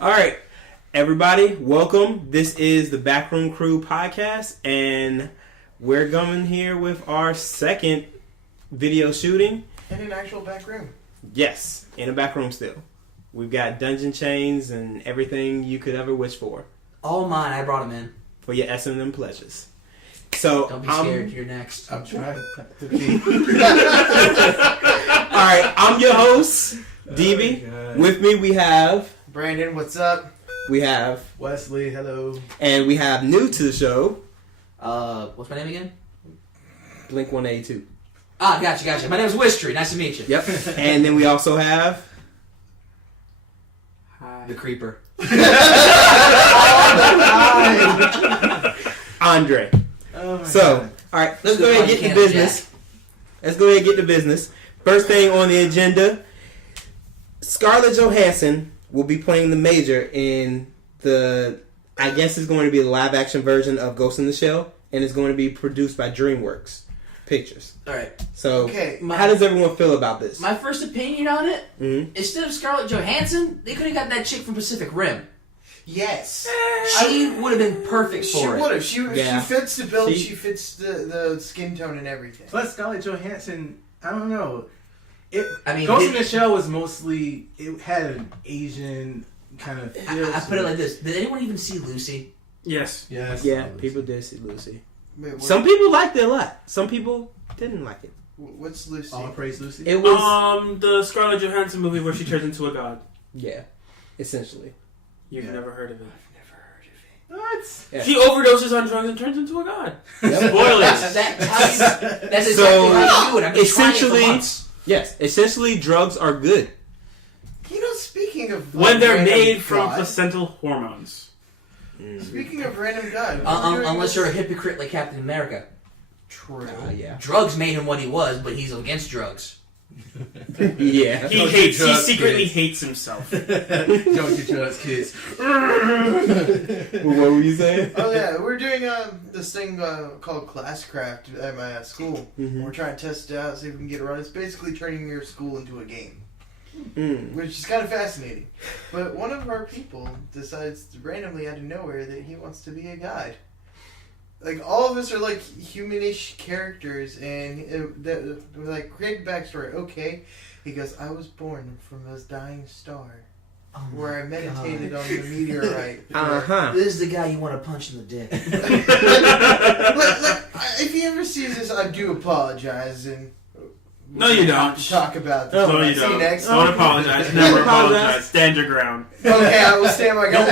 All right, everybody, welcome. This is the Backroom Crew podcast, and we're coming here with our second video shooting. In an actual back room. Yes, in a back room still. We've got dungeon chains and everything you could ever wish for. All mine. I brought them in. For your S&M pleasures. So don't be scared. You're next. I'm trying to be. All right, I'm your host, DB. With me we have Brandon. What's up? We have Wesley. Hello. And we have new to the show. What's my name again? Blink 182. Ah, gotcha. My name is Wistry. Nice to meet you. Yep. And then we also have the Creeper. Andre. Oh so, God. all right, let's go ahead and get to business. Let's go ahead and get to business. First thing on the agenda, Scarlett Johansson will be playing the Major in I guess it's going to be the live action version of Ghost in the Shell, and it's going to be produced by DreamWorks Pictures. All right. So, how does everyone feel about this? My first opinion on it, instead of Scarlett Johansson, they could have got that chick from Pacific Rim. Yes. She would have been perfect for it. She would have. She fits the build. She fits the skin tone and everything. Plus, Scarlett Johansson, I don't know. Ghost in the Shell was mostly, it had an Asian kind of feel. I put it like this. Did anyone even see Lucy? Yes. Yeah, people did see Lucy. Wait, some people liked it a lot. Some people didn't like it. What's Lucy? All praise Lucy. It was the Scarlett Johansson movie where she turns into a god. Yeah, essentially. You've never heard of it. I've never heard of it. What? Yeah. She overdoses on drugs and turns into a god. Spoilers. That's exactly how you do it. I've been trying it for months. Yes, essentially drugs are good. You know, speaking of When they're random made from god, placental hormones. Speaking of random god, Unless you're a hypocrite like Captain America. True. Yeah. Drugs made him what he was, but he's against drugs. Yeah. He secretly hates himself. Don't get drugs, kids. What were you saying? Oh yeah, we're doing this thing called Classcraft at my school. Mm-hmm. We're trying to test it out, see if we can get it right. It's basically turning your school into a game, which is kind of fascinating. But one of our people decides randomly out of nowhere that he wants to be a god. Like, all of us are like humanish characters, and we're like, create backstory. Okay, he goes, I was born from a dying star. Where I meditated on the meteorite. This is the guy you want to punch in the dick. If he ever sees this, I do apologize. And No, you don't. Talk about this. No, you See don't. you next Don't time. apologize. Never apologize. Stand your ground. Okay, I will stand my ground.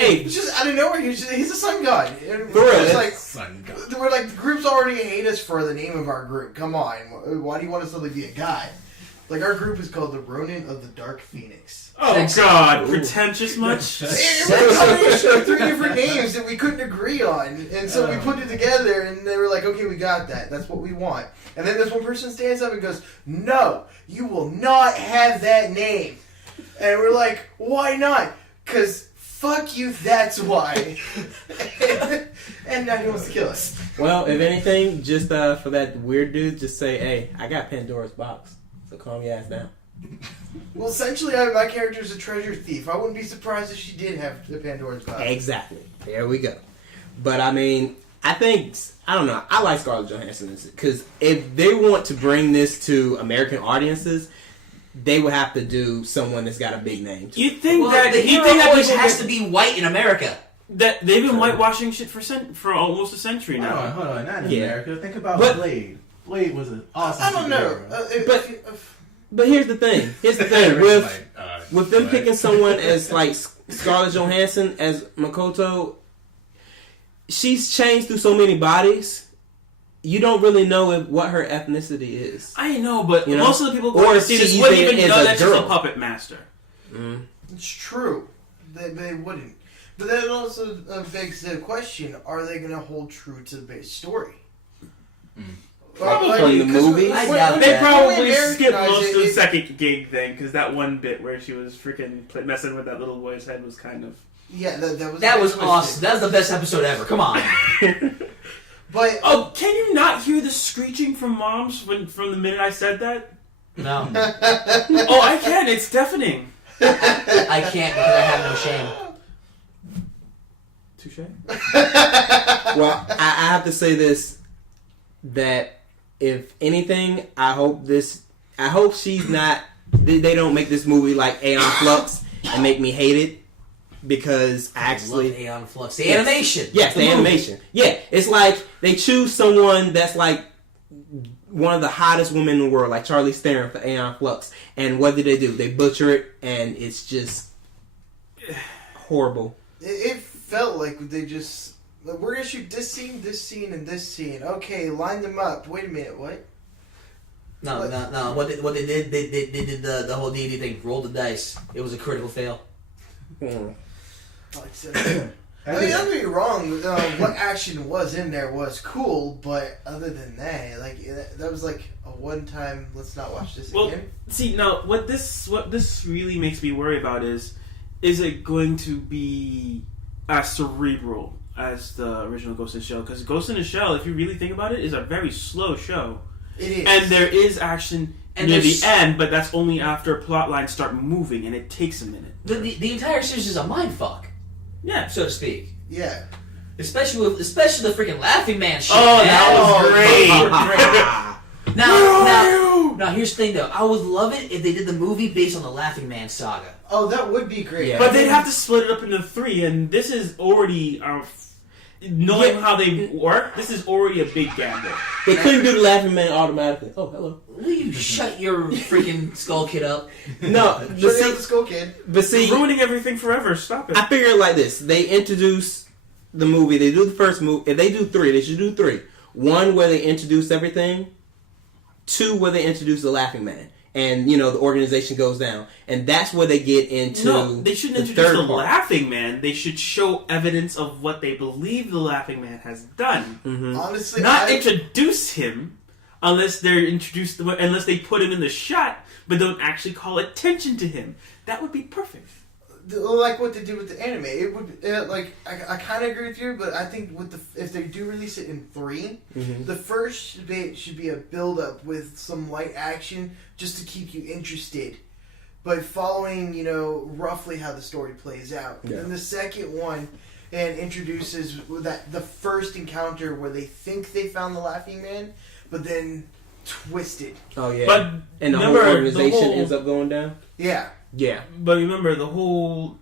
Hey, It's just out of nowhere. He's a sun god. For real. It's like, Sun god. we're like, the groups already hate us for the name of our group. Come on. Why do you want us to be a god? Like, our group is called the Ronin of the Dark Phoenix. Oh, God. Pretentious much? It was a combination of 3 different names that we couldn't agree on. And so we put it together, and they were like, okay, we got that. That's what we want. And then this one person stands up and goes, no, you will not have that name. And we're like, why not? Because fuck you, that's why. And now he wants to kill us. well, if anything, just for that weird dude, just say, hey, I got Pandora's box. So calm your ass down. Well, essentially, my character's a treasure thief. I wouldn't be surprised if she did have the Pandora's box. Exactly. There we go. But I mean, I don't know. I like Scarlett Johansson because if they want to bring this to American audiences, they would have to do someone that's got a big name. You think The hero always has to be white in America. that they've been whitewashing shit for almost a century now. Hold on. Not in Yeah. America. Think about But- Blade. Blade was an awesome I don't know. superhero. But here's the thing. With them picking someone as like Scarlett Johansson as Makoto, she's changed through so many bodies. You don't really know what her ethnicity is. I know, but You know? most of the people Or going to see this she's wouldn't there even as know a that she's girl. a puppet master. It's true. They wouldn't. But that also begs the question, are they going to hold true to the base story? Probably from the movie. I doubt They that. probably When skipped Americanized most of the it- second gig thing, because that one bit where she was freaking messing with that little boy's head was kind of... Yeah, that was That was twisted. awesome. That was the best episode ever. Come on. But Oh, can you not hear the screeching from moms from the minute I said that? No. Oh, I can. It's deafening. I can't because I have no shame. Touche. Well, I have to say this, that if anything, I hope she's not, they don't make this movie like Aeon Flux and make me hate it, because I actually... love Aeon Flux. The animation. Yes, the animation. Yeah, it's like they choose someone that's like one of the hottest women in the world, like Charlize Theron for Aeon Flux, and what do? They butcher it, and it's just horrible. It felt like they just... Like, we're going to shoot this scene, and this scene. Okay, line them up. Wait a minute, what? No. What they did, they did the whole D&D thing. Roll the dice. It was a critical fail. Mm. I mean, don't get me wrong. What action was in there was cool, but other than that, like that was like a one-time. Let's not watch this again. See, now what this really makes me worry about is it going to be as cerebral as the original Ghost in the Shell? Because Ghost in the Shell, if you really think about it, is a very slow show. It is, and there is action near the end, but that's only after plot lines start moving, and it takes a minute. The entire series is a mindfuck. Yeah, so to speak. Yeah. Especially the freaking Laughing Man shit. Oh, man. that was great. Now, here's the thing though. I would love it if they did the movie based on the Laughing Man saga. Oh, that would be great. Yeah. But they'd have to split it up into 3, and this is already knowing how they work. This is already a big gamble. They couldn't do the Laughing Man automatically. Oh, hello. Will you shut your freaking Skull Kid up? No, shut the Skull Kid. But see, you're ruining everything forever. Stop it. I figure it like this: they introduce the movie. They do the first movie. If they do 3, they should do 3. 1 where they introduce everything. 2 where they introduce the Laughing Man, and the organization goes down, and that's where they get into. No, they shouldn't introduce the Laughing Man. They should show evidence of what they believe the Laughing Man has done. Mm-hmm. Honestly, not introduce him unless unless they put him in the shot, but don't actually call attention to him. That would be perfect. Like what they did with the anime, it would I kind of agree with you, but I think if they do release it in 3, the first bit should be a build up with some light action just to keep you interested, but following roughly how the story plays out. Yeah. And the second one introduces the first encounter where they think they found the Laughing Man, but then twisted. Oh yeah, and the whole organization ends up going down. Yeah. Yeah, but remember the whole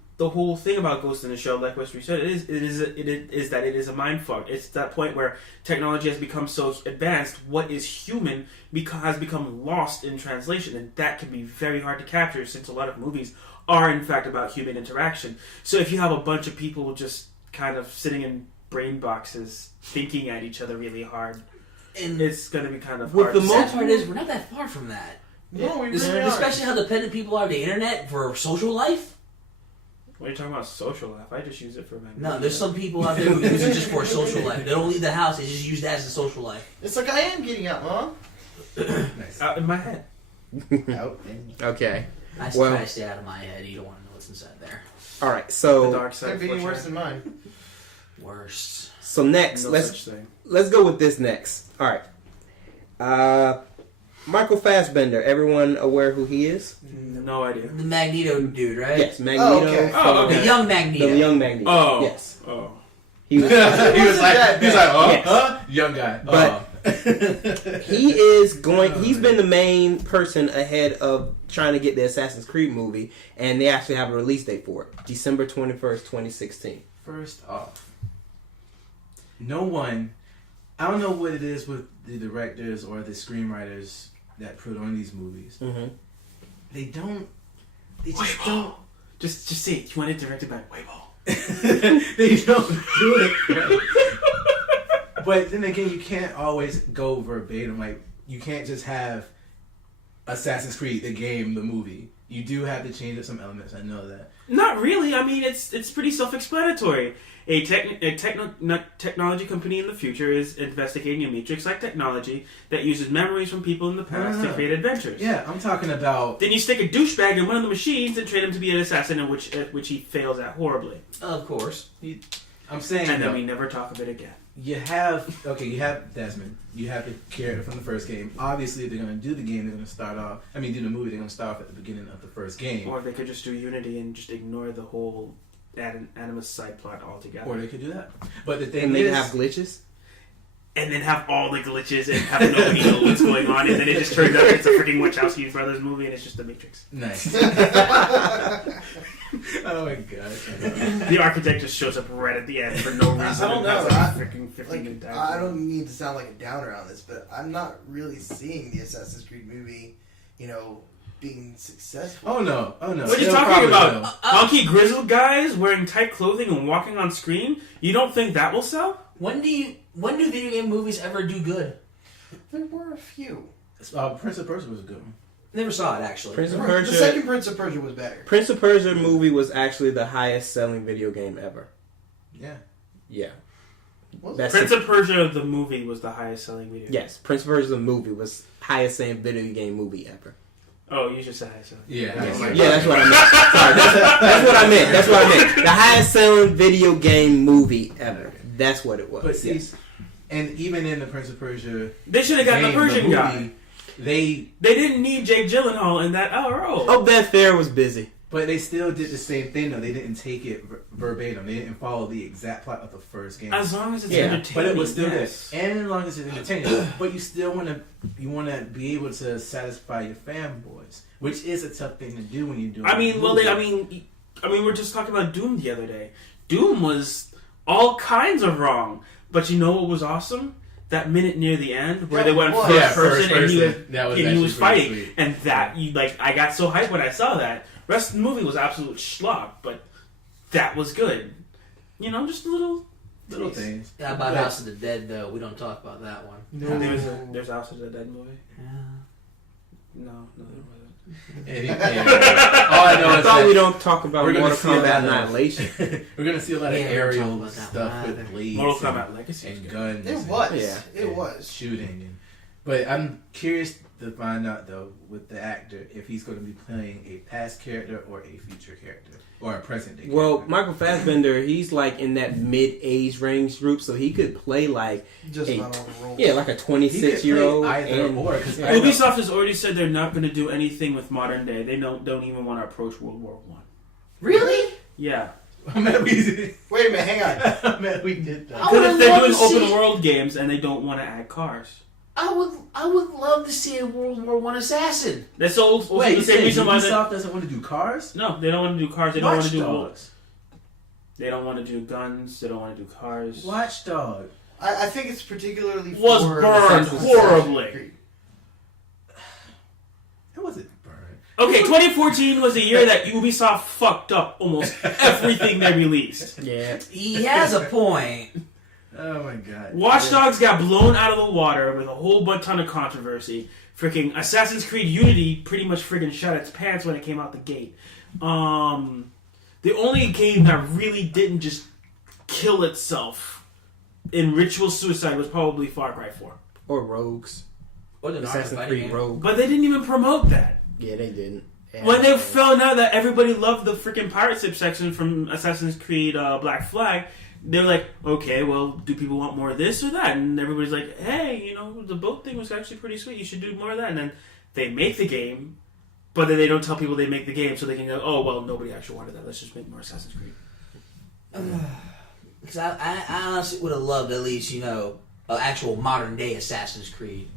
thing about Ghost in the Shell, like Westry said, is that it is a mindfuck. It's that point where technology has become so advanced, what is human has become lost in translation, and that can be very hard to capture since a lot of movies are in fact about human interaction. So if you have a bunch of people just kind of sitting in brain boxes thinking at each other really hard, and it's going to be kind of hard. The sad part is we're not that far from that. No, we really especially how dependent people are on the internet for social life. What are you talking about, social life? I just use it for my... No, there's some people out there who use it just for social life. They don't leave the house, they just use that as a social life. It's like I am getting out, Mom. Nice. Out in my head. Out. Okay. I try to stay out of my head. You don't want to know what's inside there. Alright, so... The dark side. Could be worse than mine. Worst. So next, let's go with this next. Alright. Michael Fassbender, everyone aware who he is? No idea. The Magneto dude, right? Yes, Magneto. Okay. The young Magneto. The young Magneto. Oh. Yes. Oh. He was like, yes. Young guy. But he's been the main person ahead of trying to get the Assassin's Creed movie, and they actually have a release date for it. December 21st, 2016. First off, no one... I don't know what it is with the directors or the screenwriters that put on these movies. Mm-hmm. They just don't. Just say it. You want it directed by Weibo. They don't do it right. But then again, you can't always go verbatim. Like, you can't just have Assassin's Creed, the game, the movie. You do have to change up some elements. I know that. Not really. I mean, it's pretty self-explanatory. A technology company in the future is investigating a Matrix-like technology that uses memories from people in the past to create adventures. Yeah, I'm talking about... Then you stick a douchebag in one of the machines and train him to be an assassin, in which he fails at horribly. Of course. I'm saying... And then we never talk of it again. you have Desmond. You have the character from the first game. Obviously, if they're going to do the game, they're going to start off. I mean, do the movie. They're going to start off at the beginning of the first game. Or they could just do Unity and just ignore the whole Animus side plot altogether. Or they could do that. But the thing And is, they have glitches. And then have all the glitches and have nobody know what's going on, and then it just turns out it's a freaking Wachowski Brothers movie, and it's just The Matrix. Nice. Oh my god. The architect just shows up right at the end for no reason. I don't know. Freaking 15 Like, I don't mean to sound like a downer on this, but I'm not really seeing the Assassin's Creed movie, being successful. Oh no. What are you It'll talking probably about? will. Hunky grizzled guys wearing tight clothing and walking on screen? You don't think that will sell? When do video game movies ever do good? There were a few. Prince of Persia was a good one. Never saw it actually. Prince of The Persia. second Prince of Persia was better. Prince of Persia movie was actually the highest selling video game ever. Yeah. Yeah. Was That's Prince of Persia the movie was the highest selling video. Yes, Prince of Persia the movie was highest selling video game movie ever. Oh, you just said highest selling. Yeah. Yeah, that's what I meant. Sorry, that's what I meant. That's what I meant. The highest selling video game movie ever. That's what it was. But see, yes. and even in the Prince of Persia, They should have gotten the game, Persian movie, guy. They didn't need Jake Gyllenhaal in that role. Oh, Beth Fair was busy. But they still did the same thing, though. They didn't take it verbatim. They didn't follow the exact plot of the first game. As long as it's Yeah, entertaining. But it was still yes. good. And as long as it's entertaining. But you still want to be able to satisfy your fanboys, which is a tough thing to do when you're doing we were just talking about Doom the other day. Doom was all kinds of wrong. But you know what was awesome? That minute near the end where they went first person and he was fighting. Sweet. And that, I got so hyped when I saw that. The rest of the movie was absolute schlock, but that was good. Just little things. Yeah, about House of the Dead though. We don't talk about that one. No, there's a House of the Dead movie. Yeah. No, there wasn't. All I know I is thought that we don't talk about we're gonna Mortal see a lot Kombat of- Annihilation. we're gonna see a lot of Yeah, we don't talk aerial about that stuff one with either. blades, Mortal Kombat Legacy is and good. guns. It and- was. Yeah. It was. shooting. But I'm curious to find out though with the actor if he's going to be playing a past character or a future character or a present day. Well, character. Michael Fassbender, he's like in that mid-age range group, so he could play like Just Hey. about all the roles. like a He could play 26-year-old. either or. Because Ubisoft has already said they're not going to do anything with modern day. They don't even want to approach World War One. Really? Yeah. I meant we Wait a minute, hang on. we did that. I would Because if they're love doing to see- open world games and they don't want to add cars. I would love to see a World War I assassin. That's also Wait, the same reason why Ubisoft doesn't want to do cars? No, they don't want to do cars. They don't want Watch to do Dogs. They don't want to do guns. They don't want to do cars. Watch Dog. I think it's particularly Was for burned Assassin's horribly. Creed. It wasn't burned. Okay, 2014 was the year that Ubisoft fucked up almost everything they released. Yeah. He has a point. Oh my god. Watch Dogs got blown out of the water with a whole ton of controversy. Freaking Assassin's Creed Unity pretty much friggin' shut its pants when it came out the gate. The only game that really didn't just kill itself in ritual suicide was probably Far Cry 4. Or Rogues. What an Assassin's fighting Creed game. Rogue. But they didn't even promote that. Yeah, they didn't. Yeah, When they found out that everybody loved the freaking pirate ship section from Assassin's Creed Black Flag, they were like, okay, well, do people want more of this or that? And everybody's like, hey, the boat thing was actually pretty sweet. You should do more of that. And then they make the game, but then they don't tell people they make the game so they can go, oh, well, nobody actually wanted that. Let's just make more Assassin's Creed. Because I honestly would have loved at least, an actual modern day Assassin's Creed.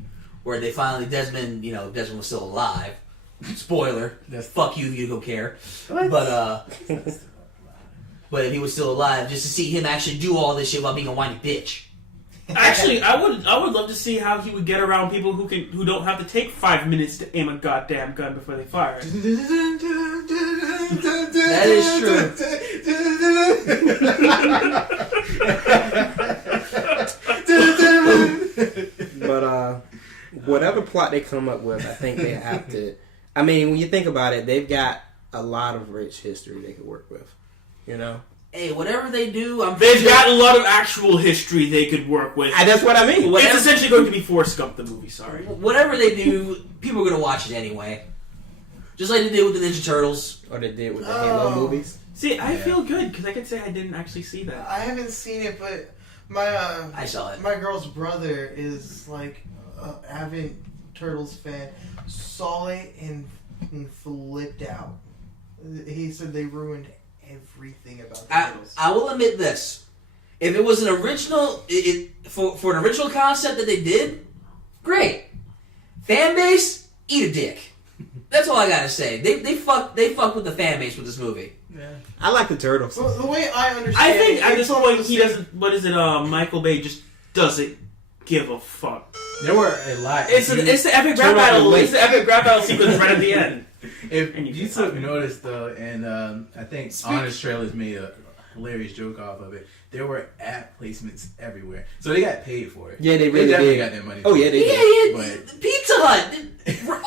Where they finally, Desmond was still alive. Spoiler. Fuck you don't care. But if he was still alive, just to see him actually do all this shit while being a whiny bitch. Actually, I would love to see how he would get around people who don't have to take 5 minutes to aim a goddamn gun before they fire it. That is true. But whatever plot they come up with, I think they have to. I mean, when you think about it, they've got a lot of rich history they could work with. Hey, whatever they do, They've got a lot of actual history they could work with. That's what I mean. It's essentially going to be Forrest Gump the movie, sorry. Whatever they do, people are going to watch it anyway. Just like they did with the Ninja Turtles. Or they did with the Halo movies. See, I feel good because I can say I didn't actually see that. I haven't seen it, but I saw it. My girl's brother is like an avid Turtles fan. Saw it and flipped out. He said they ruined everything about the Turtles. I will admit this: if it was an original, for an original concept that they did, great. Fan base, eat a dick. That's all I gotta say. They fuck with the fan base with this movie. Yeah. I like the Turtles. Well, the way I understand, I think it, at this it's point almost he the same- doesn't. What is it? Michael Bay just doesn't give a fuck. There were a lot. It's the epic rap battle. It's the epic rap battle sequence right at the end. If And you you can took copy. notice though, and I think Honest Trailers made a hilarious joke off of it. There were ad placements everywhere, so they got paid for it. Yeah, they really definitely did. got their money. Oh for yeah, it. they Yeah, did. yeah. Pizza Hut.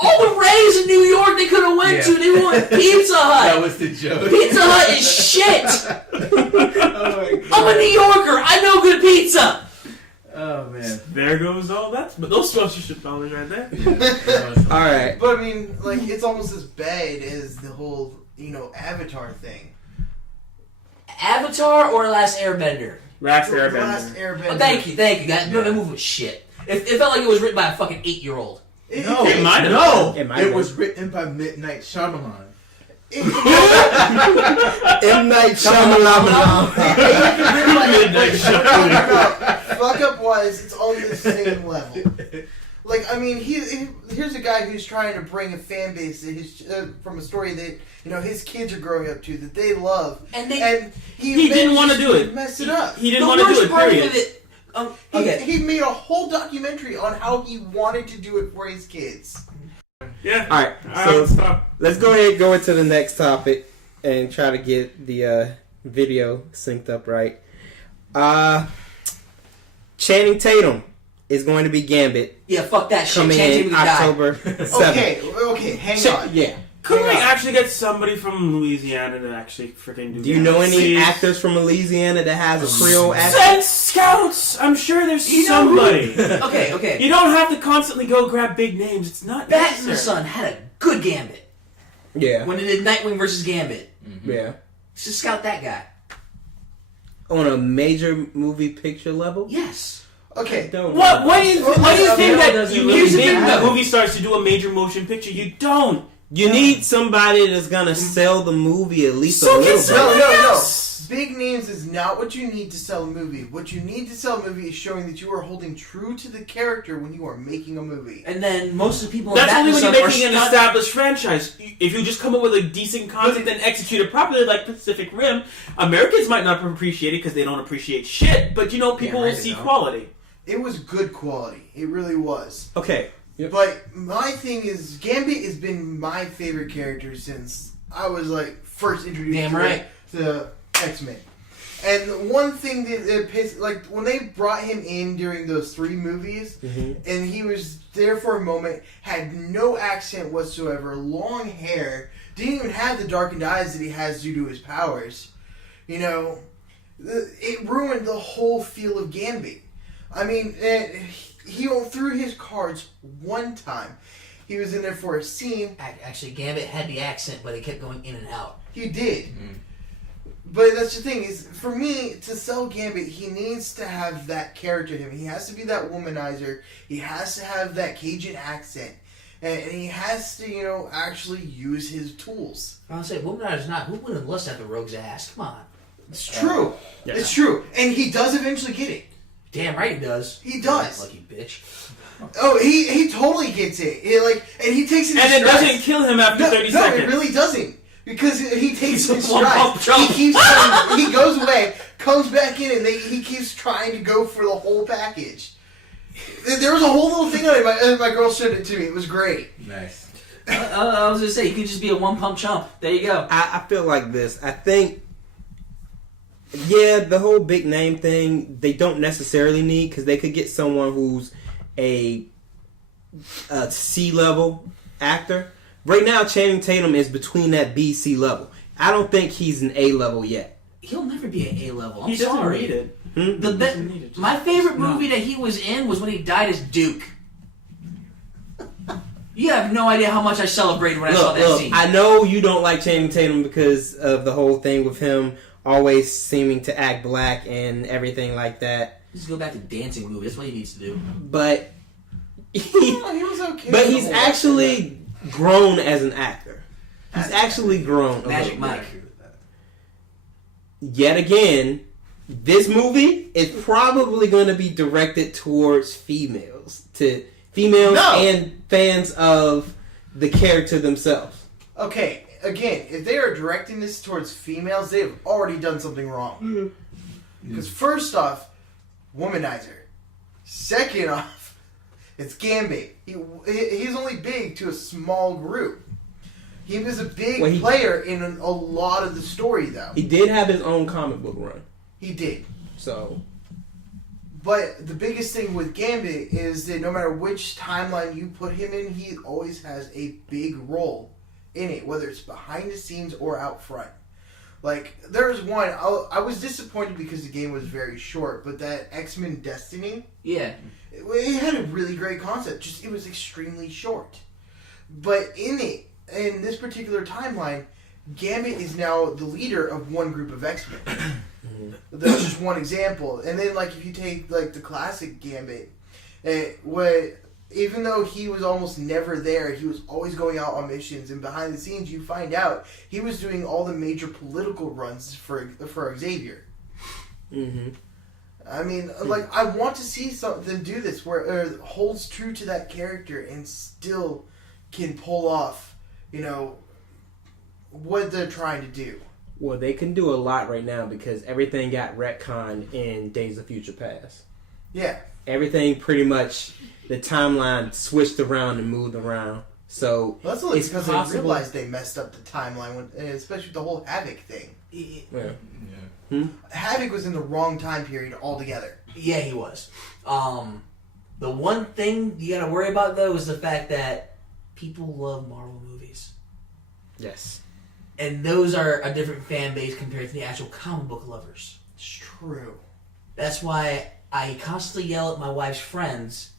All the Rays in New York they could have went to. They want Pizza That Hut. was the joke. Pizza Hut is shit. Oh my god. I'm a New Yorker. I know good pizza. Oh man. There goes all that. But those sponsorship dollars right there. That was All right. But I mean, like, it's almost as bad as the whole, Avatar thing. Avatar or Last Airbender? Last The Last Airbender. Airbender. Oh, thank you. That movie was shit. It felt like it was written by a fucking 8-year-old. No, It might have no, been. It might have was written by Midnight Shyamalan. M. Night Shyamalan. Fuck up wise, it's on the same level. Like, I mean, here's a guy who's trying to bring a fan base to his, from a story that his kids are growing up to that they love, And he didn't want to do it. Mess it up. He didn't want to do it. Period. Okay. He made a whole documentary on how he wanted to do it for his kids. Yeah. All right. So stop. let's go ahead and go into the next topic and try to get the video synced up right. Channing Tatum is going to be Gambit Yeah, fuck that shit. coming Change in it to die. October 7th. Okay, hang on. Yeah. Couldn't we Hang on. actually get somebody from Louisiana to actually freaking do? Do you know any See? actors from Louisiana that has a Creole accent? Send scouts. I'm sure there's somebody. Okay. You don't have to constantly go grab big names. It's not Bat and the necessary. Sun had a good Gambit Yeah. when it did Nightwing versus Gambit. Yeah. Just scout that guy. On a major movie picture level? Yes. Okay. What do you think that doesn't you really need think big that. movie stars to do a major motion picture? You don't. You need somebody that's gonna sell the movie at least So a little get bit. No. Big names is not what you need to sell a movie. What you need to sell a movie is showing that you are holding true to the character when you are making a movie. And then most of the people in That's Bat only and the when Sun you're are making an stunt- established franchise. If you just come up with a decent concept and execute it properly, like Pacific Rim, Americans might not appreciate it because they don't appreciate shit. But people Yeah, will right, see they don't. quality. It was good quality. It really was. Okay. Yep. But my thing is, Gambit has been my favorite character since I was first introduced Damn to right. the X-Men. And the one thing that pissed, when they brought him in during those 3 movies, and he was there for a moment, had no accent whatsoever, long hair, didn't even have the darkened eyes that he has due to his powers. It ruined the whole feel of Gambit. I mean, he threw his cards one time. He was in there for a scene. Actually, Gambit had the accent, but it kept going in and out. He did. But that's the thing, is for me, to sell Gambit, he needs to have that character in him. He has to be that womanizer. He has to have that Cajun accent. And he has to, actually use his tools. I was say, Womanizer's not. Who wouldn't lust after Rogue's ass? Come on. It's true. Yeah. It's true. And he does eventually get it. Damn right he does. He does. Lucky bitch. Oh, he totally gets it. And he takes it in And it stride. doesn't kill him after 30 seconds. No, it really doesn't. Because he takes it in One pump stride. jump. He goes away, comes back in, and he keeps trying to go for the whole package. There was a whole little thing on it. My girl showed it to me. It was great. Nice. I was gonna say, you could just be a one-pump chump. There you go. I feel like this. I think, the whole big name thing, they don't necessarily need, because they could get someone who's a C-level actor. Right now, Channing Tatum is between that B-C level. I don't think he's an A-level yet. He'll never be an A-level. I'm He doesn't sorry. need it. The my favorite movie that he was in was when he died as Duke. You have no idea how much I celebrated when I saw that scene. I know you don't like Channing Tatum because of the whole thing with him always seeming to act black and everything like that. Just go back to dancing movies. That's what he needs to do. But He was okay. but he's actually grown as an actor. He's actually grown. Magic Mike. Yet again, this movie is probably going to be directed towards females, and fans of the character themselves. Okay, again, if they are directing this towards females, they have already done something wrong. Because first off, womanizer. Second off, it's Gambit. He's only big to a small group. He was a big player in a lot of the story, though. He did have his own comic book run. He did. So, but the biggest thing with Gambit is that no matter which timeline you put him in, he always has a big role in it, whether it's behind the scenes or out front. Like, there's one, I was disappointed because the game was very short, but that X-Men Destiny, Yeah. it had a really great concept, just it was extremely short. But in this particular timeline, Gambit is now the leader of one group of X-Men. That's just one example. And then, like, if you take, like, the classic Gambit, even though he was almost never there, he was always going out on missions, and behind the scenes you find out he was doing all the major political runs for Xavier. mm-hmm. I mean, like, I want to see something do this where it holds true to that character and still can pull off, what they're trying to do. Well, they can do a lot right now because everything got retconned in Days of Future Past. Yeah. Everything pretty much, the timeline switched around and moved around. So Well, that's only it's because possible. they realized they messed up the timeline, especially with the whole Havoc thing. Yeah. Havoc was in the wrong time period altogether. Yeah, he was. The one thing you gotta worry about, though, is the fact that people love Marvel movies. Yes. And those are a different fan base compared to the actual comic book lovers. It's true. That's why I constantly yell at my wife's friends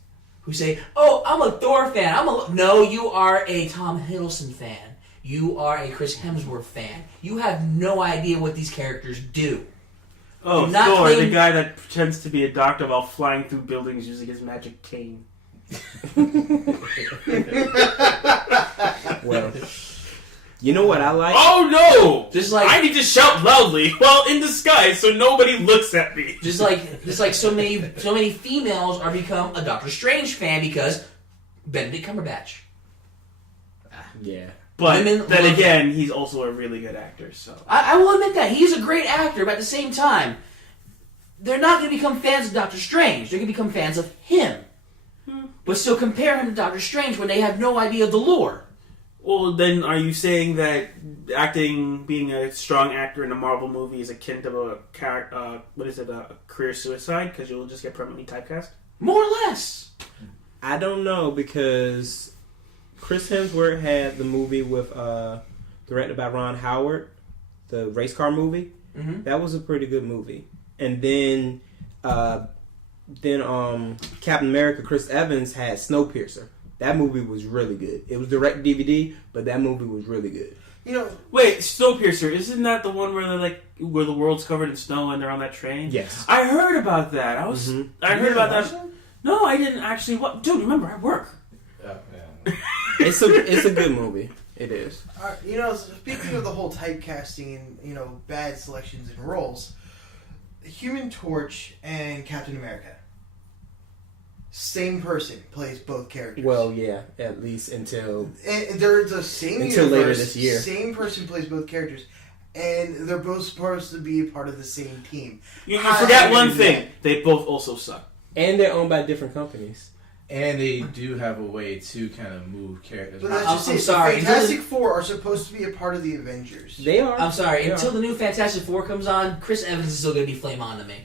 who say, "Oh, I'm a Thor fan. No, you are a Tom Hiddleston fan. You are a Chris Hemsworth fan. You have no idea what these characters do." Oh, Thor, the guy that pretends to be a doctor while flying through buildings using his magic cane. Well, you know what I like? Oh no! Just like I need to shout loudly while in disguise so nobody looks at me. Just like so many females are become a Doctor Strange fan because Benedict Cumberbatch. Yeah. But Women then love- again, he's also a really good actor, so... I will admit that. He's a great actor, but at the same time, they're not going to become fans of Doctor Strange. They're going to become fans of him. But still compare him to Doctor Strange when they have no idea of the lore. Well, then are you saying that being a strong actor in a Marvel movie is akin to a career suicide? Because you'll just get permanently typecast? More or less. I don't know because Chris Hemsworth had the movie with directed by Ron Howard, the race car movie. Mm-hmm. That was a pretty good movie. And then Captain America, Chris Evans had Snowpiercer. That movie was really good. It was direct DVD, but that movie was really good. Wait, Snowpiercer, isn't that the one where where the world's covered in snow and they're on that train? Yes. I heard about that. I heard about that. No, I didn't actually. Dude, remember, I work. Yeah. It's a good movie. It is. Speaking of the whole typecasting and bad selections and roles, Human Torch and Captain America, same person plays both characters. Well, yeah, at least until they're the same until universe, later this year. Same person plays both characters, and they're both supposed to be part of the same team. You forgot one thing. They both also suck. And they're owned by different companies. And they do have a way to kind of move characters. But that's just I'm it. sorry. The Fantastic Four are supposed to be a part of the Avengers. They are. I'm sorry. They Until are. the new Fantastic Four comes on, Chris Evans is still going to be flame on to me.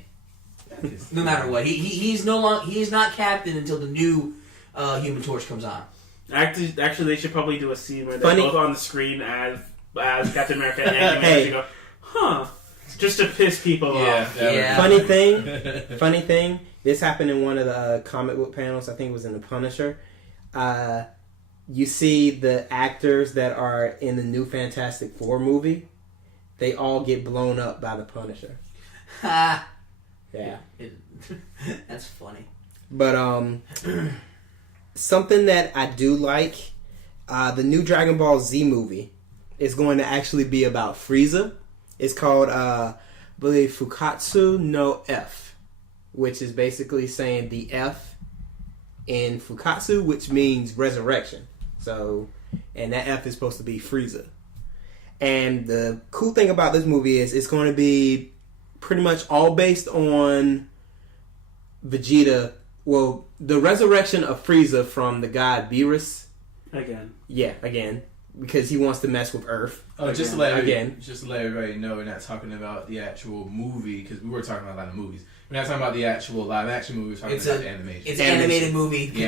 No matter what. He's not Captain until the new Human Torch comes on. Actually, they should probably do a scene where they're both on the screen as Captain America and Human Hey. Torch. You go, huh? Just to piss people off. Yeah. Funny thing. This happened in one of the comic book panels. I think it was in The Punisher. You see the actors that are in the new Fantastic Four movie. They all get blown up by the Punisher. Ha! Yeah. That's funny. But something that I do like, the new Dragon Ball Z movie is going to actually be about Frieza. It's called, I believe, Fukatsu no F, which is basically saying the F in Fukatsu, which means resurrection. So, and that F is supposed to be Frieza. And the cool thing about this movie is it's going to be pretty much all based on Vegeta. Well, the resurrection of Frieza from the god Beerus. Again. Yeah, again. Because he wants to mess with Earth. Oh, again. just to let everybody know, we're not talking about the actual movie, because we were talking about a lot of movies. We're not talking about the actual live action movie. We're talking about the animation. It's an animated movie. Yeah.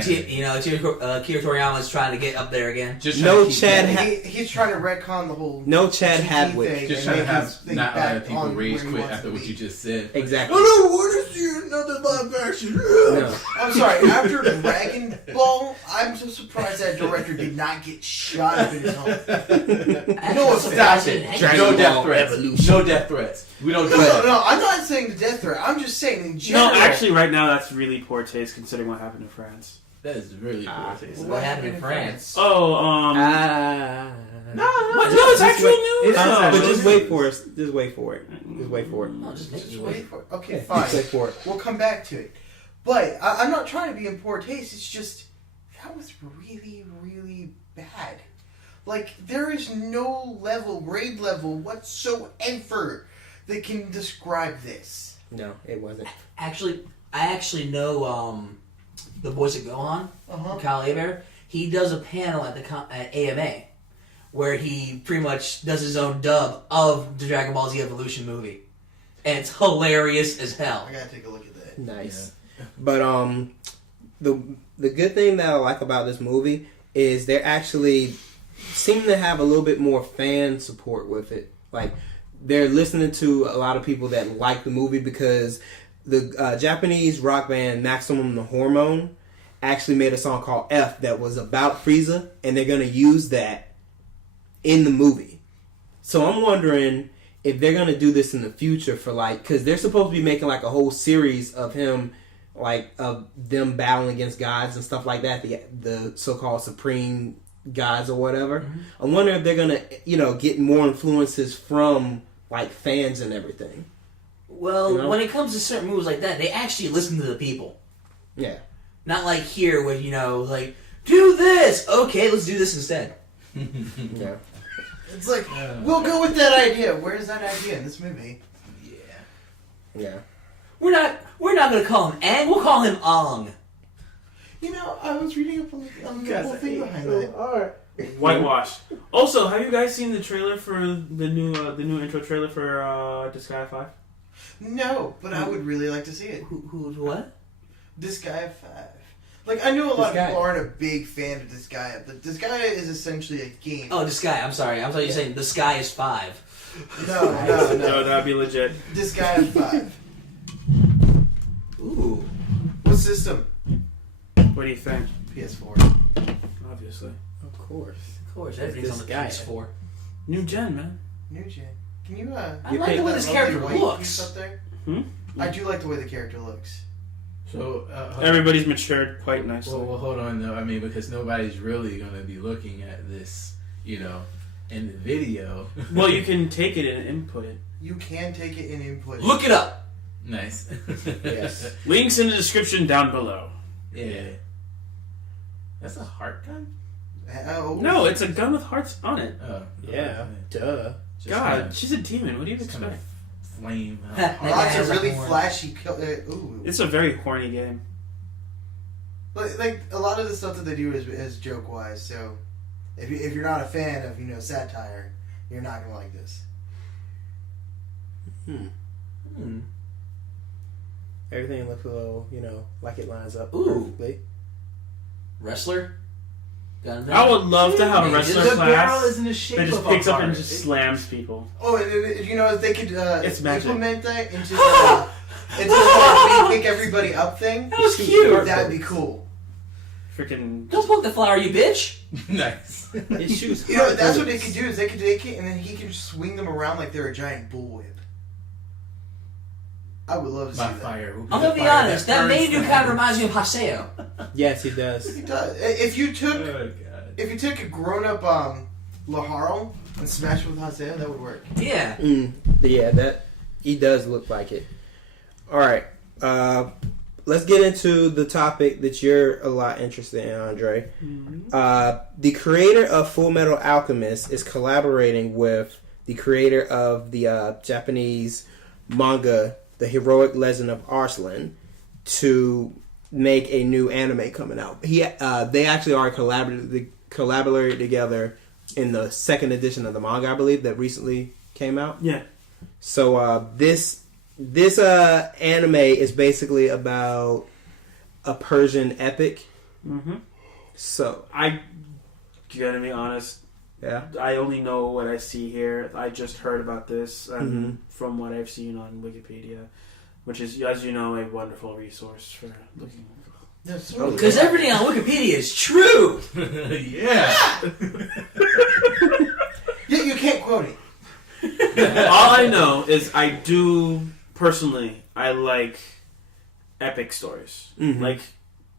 Akira Toriyama's trying to get up there again. He's trying to retcon the whole. No Chad GT Hadwick. thing Just and trying to make have his thing not a back lot of people on rage where he quit wants after to what be. you just said. Exactly. I don't want to see another live action. No. I'm sorry. After Dragon Ball, I'm so surprised that director did not get shot up in his home. No, Stop it. No death threats. No death threats. We don't do that. No. I'm not saying the death threat. I'm just saying in general. No, actually, right now that's really poor taste considering what happened in France. That is really poor taste. What happened in France? Oh, No, no, it's actual news. But just wait for it. Just wait for it. Just wait for it. No, just make Just me wait wait. for it. Okay, Yeah, fine. just wait for it. We'll come back to it. But I'm not trying to be in poor taste. It's just that was really, really bad. Like there is no grade level whatsoever that can describe this. No, it wasn't. Actually, I actually know the voice of Gohan, Kyle Aber. He does a panel at at AMA where he pretty much does his own dub of the Dragon Ball Z Evolution movie, and it's hilarious as hell. I gotta take a look at that. Nice. Yeah. But the good thing that I like about this movie is they're actually seem to have a little bit more fan support with it. Like they're listening to a lot of people that like the movie because the Japanese rock band Maximum the Hormone actually made a song called F that was about Frieza, and they're going to use that in the movie. So I'm wondering if they're going to do this in the future for because they're supposed to be making like a whole series of him, like of them battling against gods and stuff like that, the so-called supreme gods or whatever. Mm-hmm. I wonder if they're going to, get more influences from like fans and everything. Well, when it comes to certain movies like that, they actually listen to the people. Yeah. Not like here where, like, do this! Okay, let's do this instead. Yeah. It's like, we'll go with that idea. Where's that idea in this movie? Yeah. We're not gonna call him Aang, we'll call him Ong. I was reading up on the whole thing behind that. Alright. Whitewash. Also, have you guys seen the trailer for the new intro trailer for Disgaea 5? No, but I would really like to see it. Who's what? Disgaea 5. Like, I know a lot of people aren't a big fan of Disgaea, but Disgaea is essentially a game. Oh, Disgaea, I'm sorry. I thought you were saying the sky is 5. No. No, that'd be legit. Disgaea 5. Ooh. What system? What do you think? PS4. Obviously. Of course. Of course, everything's on the PS4. New gen, man. New gen. Can you, I like the way this character looks. Up there? Hmm? I do like the way the character looks. So everybody's matured quite nicely. Well, hold on though. I mean, because nobody's really going to be looking at this, in the video. Well, you can take it and input it. You can take it and input it. Look it up. Nice. Yes. Links in the description down below. Yeah. That's a heart gun? No, it's a gun with hearts on it. Oh. Yeah. Duh. God, she's a demon. What do you expect? Flame. Lots of really horn. flashy. Ooh. It's a very horny game. Like a lot of the stuff that they do is joke wise. So if you're not a fan of satire, you're not gonna like this. Everything looks a little, like it lines up Ooh. perfectly. Wrestler. I would love to have a wrestler The barrel class is in the shape that just of picks a up and heart. just slams people. Oh, and if they could It's magic. implement that into the we pick everybody up thing. That was cute. That'd be cool. Freaking. Don't poke the flower, you bitch. Nice. It shoots. That's what they could do is they could take it and then he could just swing them around like they're a giant bullwhip. I would love to see By that. fire. I'm gonna be honest. That main dude kind of reminds me of Haseo. Yes, he does. He does. If you took Oh god. a grown up Laharl and smashed it with Haseo, that would work. Yeah. Yeah, that he does look like it. All right, let's get into the topic that you're a lot interested in, Andre. The creator of Full Metal Alchemist is collaborating with the creator of the Japanese manga, The Heroic Legend of Arslan, to make a new anime coming out. They actually are collaborated together in the second edition of the manga, I believe, that recently came out. Yeah. So this anime is basically about a Persian epic. Mm-hmm. So I gotta be honest. yeah. I only know what I see here. I just heard about this from what I've seen on Wikipedia, which is, as you know, a wonderful resource for looking. Because everything on Wikipedia is true. Yeah. You can't quote it. All I know is I like epic stories. Like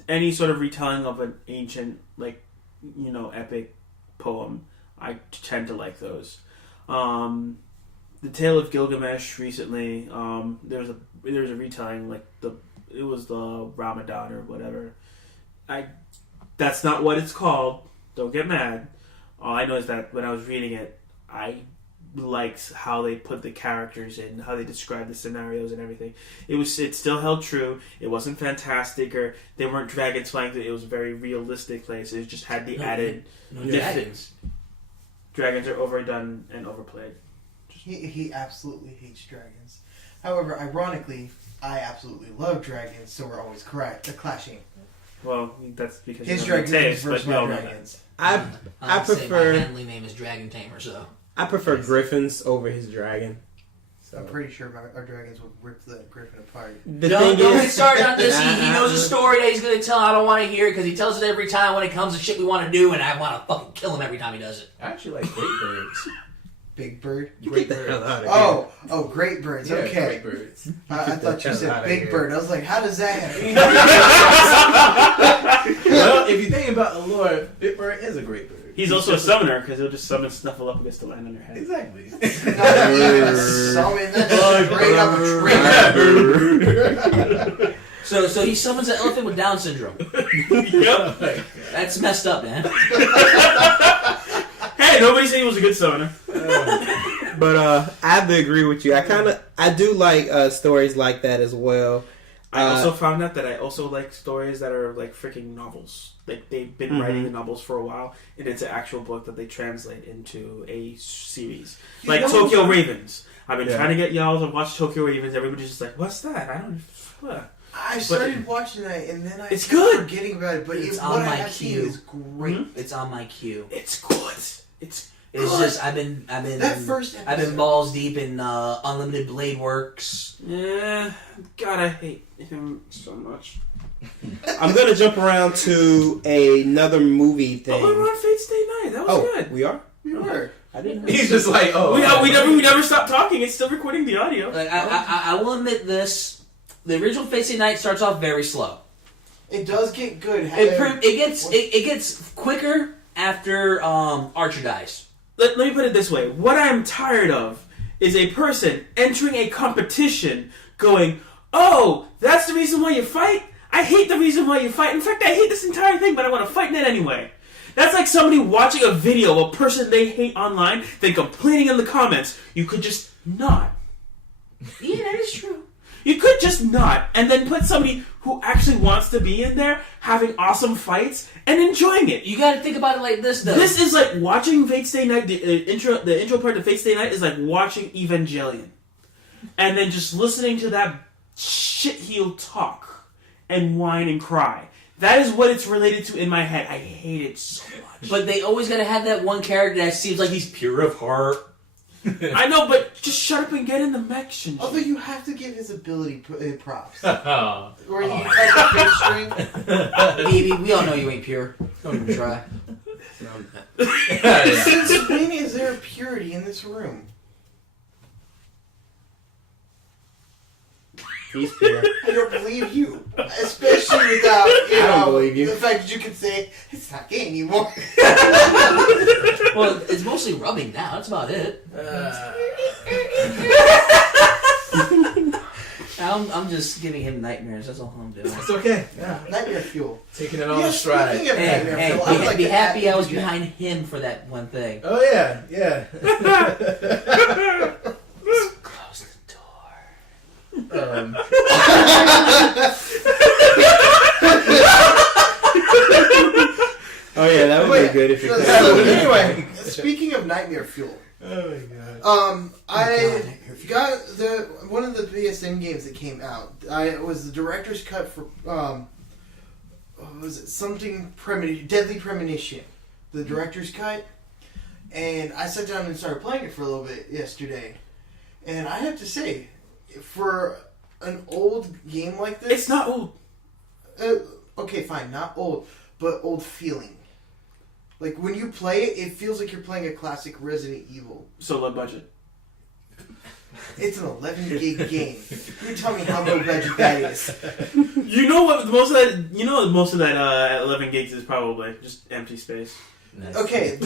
any sort of retelling of an ancient, epic poem. I tend to like those. The Tale of Gilgamesh recently, there was a retelling, it was the Ramadan or whatever. That's not what it's called. Don't get mad. All I know is that when I was reading it, I liked how they put the characters in, how they described the scenarios and everything. It still held true. It wasn't fantastic, or they weren't dragons flying. It was a very realistic place. It just had the added dragons. Dragons are overdone and overplayed. He absolutely hates dragons. However, ironically, I absolutely love dragons, so we're always clashing. Well, that's because His you know dragons taste, versus but my no, no. dragons. I I'd say prefer my family name is Dragon Tamer, so I prefer griffins over his dragon. So I'm pretty sure our dragons would rip the griffin apart. the don't thing get is, started on this. He knows a story that he's going to tell. I don't want to hear it because he tells it every time when it comes to shit we want to do, and I want to fucking kill him every time he does it. I actually like great birds. Big bird? Get the hell out of here. Oh, great birds. Yeah, Okay. great birds. I thought you hell said outta big here. bird. I was like, how does that happen? Well, if you think about the lore, Big Bird is a great bird. He's also a summoner because he'll just summon Snuffleupagus to land on your head. Exactly. Not even a summon. That's straight up a trigger. So he summons an elephant with Down syndrome. Yep. That's messed up, man. Hey, nobody said he was a good summoner. But I have to agree with you. I do like stories like that as well. I also found out that I also like stories that are like freaking novels. Like they've been writing the novels for a while, and it's an actual book that they translate into a series. Like Tokyo Ravens. I've been trying to get y'all to watch Tokyo Ravens. Everybody's just like, "What's that?" I don't. What? I started watching that, and then I It's kept good. forgetting about it. But It's what on I my have seen queue. is great. It's on my queue. It's good. It's just I've been That first I've been episode. balls deep in Unlimited Blade Works. yeah. God, I hate him so much. I'm gonna jump around to another movie But we were thing. on Fate Stay Night. That was good. We are. We were. I didn't know. He's just like, oh. We never stopped talking. It's still recording the audio. Like I will admit this: the original Fate Stay Night starts off very slow. It does get good. It gets quicker after Archer dies. Let me put it this way. What I'm tired of is a person entering a competition going, "Oh, that's the reason why you fight? I hate the reason why you fight. In fact, I hate this entire thing, but I want to fight in it anyway." That's like somebody watching a video of a person they hate online, then complaining in the comments. You could just not. Yeah, that is true. You could just not, and then put somebody who actually wants to be in there, having awesome fights, and enjoying it. You got to think about it like this, though. This is like watching Fate Stay Night. The intro part of Fate Stay Night is like watching Evangelion, and then just listening to that shit heel talk and whine and cry. That is what it's related to in my head. I hate it so much. But they always got to have that one character that seems like he's pure of heart. I know, but just shut up and get in the mech. Shinji. Although you have to give his ability props. Oh. Where he has a fifth string. Baby, we all know you ain't pure. Don't even try. Since when is there a purity in this room? He's pure. I don't believe you. Especially without, I don't believe you. the fact that you can say, it's not gay anymore. Well, it's mostly rubbing now. That's about it. I'm just giving him nightmares. That's all I'm doing. It's okay. Yeah. Nightmare fuel. Taking it all in stride. Speaking of nightmare Hey, fuel, I would like be to happy add I was into that. behind him for that one thing. Oh yeah, yeah. Close the door. Oh yeah, that would be good if it So, could. anyway, speaking of nightmare fuel, Oh my god. I got one of the PSN games that came out. It was the director's cut for what was it? Something Deadly Premonition, the director's cut, and I sat down and started playing it for a little bit yesterday, and I have to say, for an old game like this, It's not old. okay, fine, not old, but old feeling. Like, when you play it, it feels like you're playing a classic Resident Evil. So low budget. It's an 11 gig game. You tell me how low budget that is. You know what? Most of that. You know what most of that 11 gigs is probably just empty space. Nice. Okay,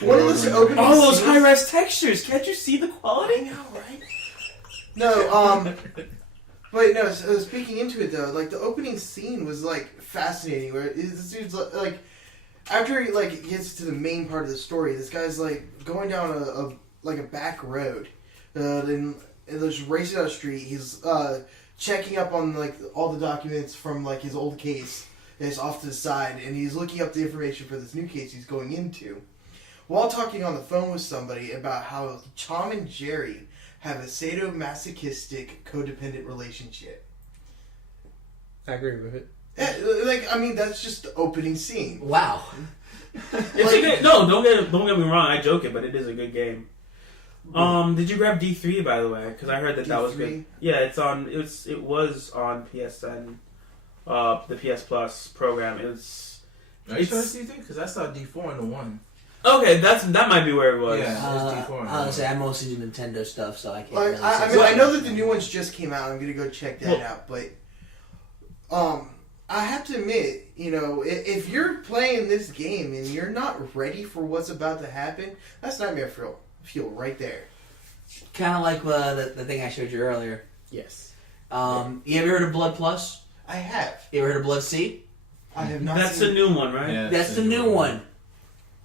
one of those opening All those scenes- high-res textures. Can't you see the I quality? know, right? No, but no, so speaking into it though, like, the opening scene was, like, fascinating, where this dude's, like, after he, like, gets to the main part of the story, this guy's, like, going down a back road, and just racing down the street. He's checking up on, like, all the documents from, like, his old case, and it's off to the side, and he's looking up the information for this new case he's going into, while talking on the phone with somebody about how Tom and Jerry have a sadomasochistic codependent relationship. I agree with it. Like, I mean, that's just the opening scene. Wow. It's a good, no, don't get me wrong. I joke it, but it is a good game. Did you grab D3 by the way? Because I heard that was good. D3? Yeah, it was on PSN, the PS Plus program. Are you sure it's D3? Because I saw D4 in the one. Okay, that might be where it was. Yeah. Honestly, I mostly do Nintendo stuff, so I can't. Like, really I say mean, I something. know that the new ones just came out. I'm gonna go check that out. But, I have to admit, you know, if you're playing this game and you're not ready for what's about to happen, that's nightmare fuel right there. Kind of like the thing I showed you earlier. Yes. You ever heard of Blood Plus? I have. You ever heard of Blood C? I have not. That's seen the new one, right? Yeah, That's the new one.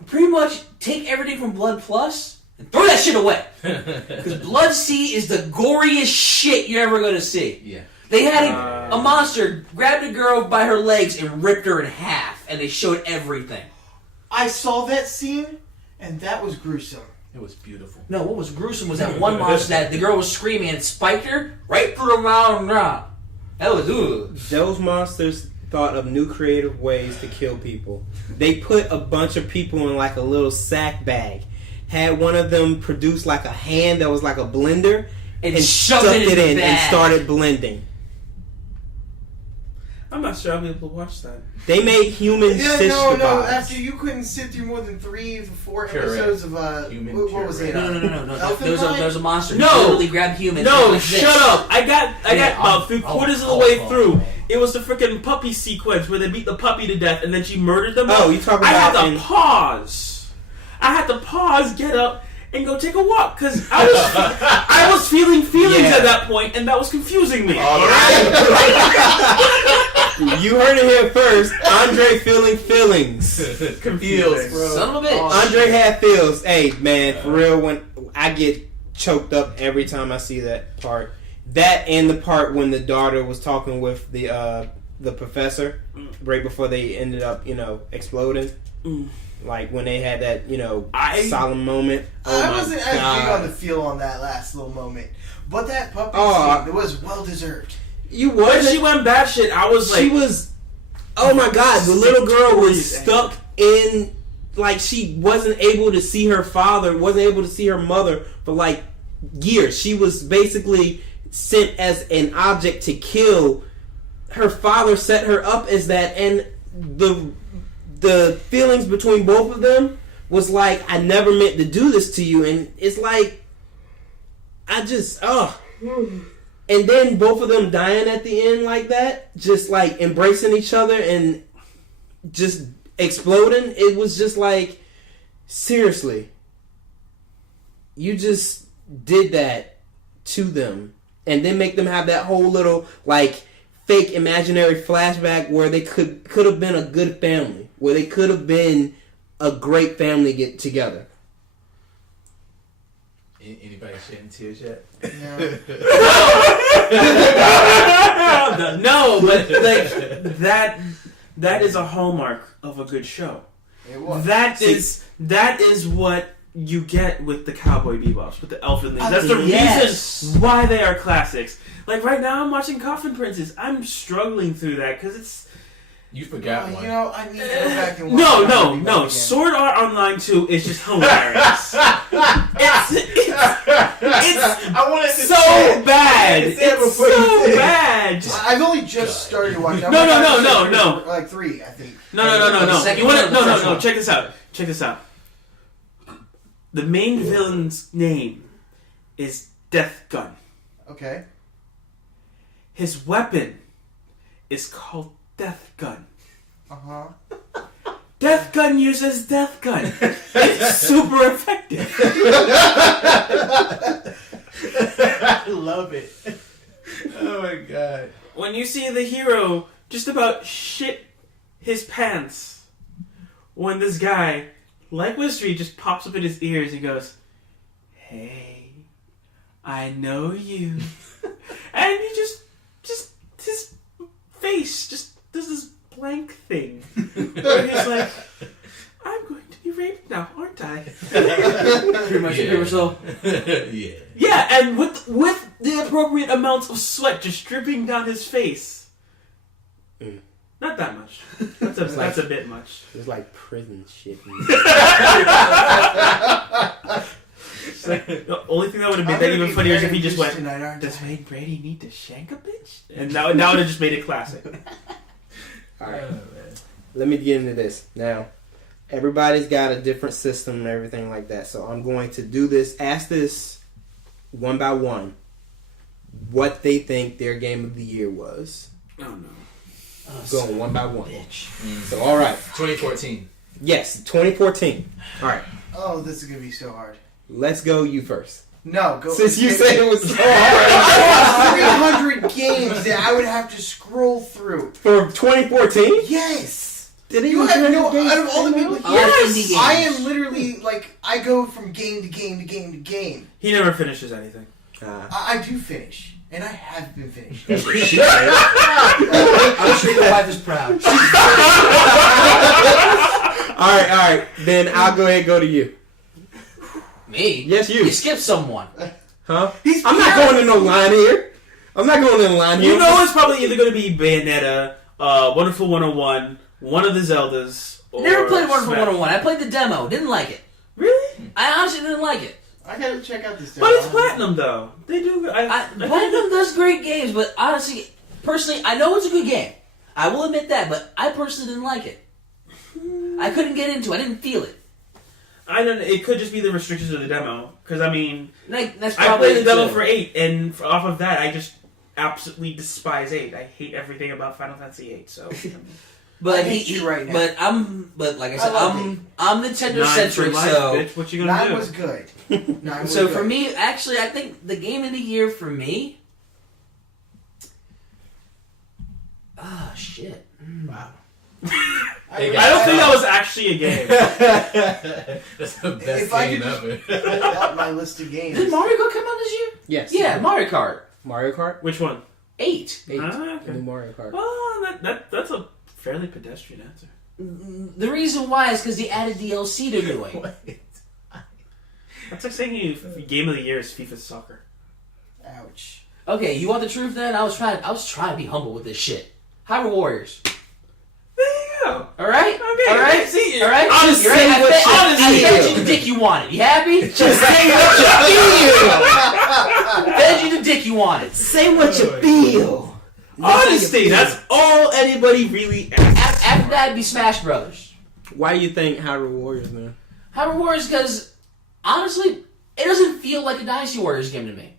Pretty much take everything from Blood Plus and throw that shit away. Because Blood C is the goriest shit you're ever going to see. Yeah. They had a monster grabbed a girl by her legs and ripped her in half, and they showed everything. I saw that scene, and that was gruesome. It was beautiful. No, what was gruesome was that one monster that the girl was screaming and it spiked her right through the mouth and down. That was ooh. Those monsters thought of new creative ways to kill people. They put a bunch of people in like a little sack bag. Had one of them produce like a hand that was like a blender and shoved stuffed it it in in the and bag. started blending. I'm not sure I'll be able to watch that. They made human Yeah, shish no. kebabs. After you couldn't sit through more than 3 to 4 Correct. episodes of Human what was it? No. Elephant There Pie? was a monster. No. He literally grabbed humans. No, like this. shut up! I got Yeah, about 3/4 of the way through. It was the freaking puppy sequence where they beat the puppy to death and then she murdered them. Oh, you talking I had about to pause. I had to pause, get up, and go take a walk because I was feeling feelings Yeah. at that point, and that was confusing me. You heard it here first. Andre feeling feelings. Feels, bro. Son of a bitch. Andre had feels. Hey, man, for real, when I get choked up every time I see that part. That and the part when the daughter was talking with the professor right before they ended up, exploding. Like when they had that, solemn moment. Oh I my wasn't as big on God. the feel on that last little moment, but that puppy Oh, scene was well deserved. You When wasn't. she went batshit, I was like, She was. Oh my God! The little girl was Victorious stuck in. Like she wasn't able to see her father, wasn't able to see her mother for like years. She was basically sent as an object to kill. Her father set her up as that, and the feelings between both of them was like, I never meant to do this to you, and it's like, I just And then both of them dying at the end like that, just like embracing each other and just exploding. It was just like, seriously, you just did that to them. And then make them have that whole little like fake imaginary flashback where they could have been a good family. Where they could have been a great family get together. Anybody shedding tears yet? No, but like that is a hallmark of a good show. It was. That is what you get with the Cowboy Bebops, with the Elfin League. That's the reason why they are classics. Like right now, I'm watching Coffin Princess. I'm struggling through that because it's. You forgot one. You know, I need to go back and watch No. Sword Art Online 2 is just hilarious. It's I wanted to so say bad. Say it It's before you so say it. bad. I've only just started watching. No. Like 3, I think. No. Second You want one or to? the first No. one? Check this out. The main villain's name is Death Gun. Okay. His weapon is called Death Gun. Uh-huh. Death Gun uses Death Gun. It's super effective. I love it. Oh my god. When you see the hero just about shit his pants, when this guy, like Wistry, just pops up in his ears and goes, "Hey, I know you," and he just his face just does this blank thing where he's like, "I'm going to be raped now, aren't I?" Pretty much Yeah. so. Yeah. Yeah, and with the appropriate amounts of sweat just dripping down his face. Not that much. That's a bit much. It was like prison shit. The only thing that would have made that even funnier is if he just went, "Does Wayne Brady need to shank a bitch?" And that would have just made it classic. Alright. Let me get into this. Now, everybody's got a different system and everything like that. So I'm going to do this, ask this one by one, what they think their game of the year was. Oh no. Going one by one. Bitch. So, alright. 2014. Yes, 2014. Alright. Oh, this is going to be so hard. Let's go you first. No, go. Since you said it was so hard. 300 games that I would have to scroll through. For 2014? Yes! Did You have no... Out of all the people here, Yes! I am literally, like, I go from game to game to game to game. He never finishes anything. I do finish. And I have been finished. I'm sure your wife is proud. Alright. Then I'll go ahead and go to you. Me? Yes, you. You skipped someone. Huh? I'm not going to no line here. I'm not going in line here. You know it's probably either going to be Bayonetta, Wonderful 101, one of the Zeldas, or Never played Wonderful Smash. 101. I played the demo. Didn't like it. Really? I honestly didn't like it. I gotta check out this. But it's Platinum, though. They do... Platinum does great games, but honestly, personally, I know it's a good game. I will admit that, but I personally didn't like it. I couldn't get into it. I didn't feel it. I don't. It could just be the restrictions of the demo. Because, I mean... That's I probably played the demo too. for 8, and off of that, I just absolutely despise 8. I hate everything about Final Fantasy 8, so... But I hate you right now. But like I said, love I'm Nintendo 9 for centric, life, so bitch. What you gonna 9 do? was good. 9 was so good. for me, actually, I think the game of the year for me. Ah, shit. Wow. I don't think that was actually a game. That's the best If I game could just ever. pull up my list of games. Did Mario Kart come out this year? Yes. Yeah, Mario Kart Mario Kart? Which one? 8. 8. Ah, okay. New Mario Kart. Well, that's a fairly pedestrian answer. The reason why is because they added DLC to do it. That's like saying game of the year is FIFA Soccer. Ouch. Okay, you want the truth then? I was trying to be humble with this shit. Hyrule Warriors. There you go. All right. Okay, All right. see you. All right. Honestly, You're right. what you I fed feel. you the dick you wanted. You happy? Just say what you feel. Fed you the dick you wanted. Say what you feel. Honesty. That's all anybody really asks. After that, it'd be Smash Brothers. Why do you think Hyrule Warriors, man? Hyrule Warriors, because honestly, it doesn't feel like a Dynasty Warriors game to me.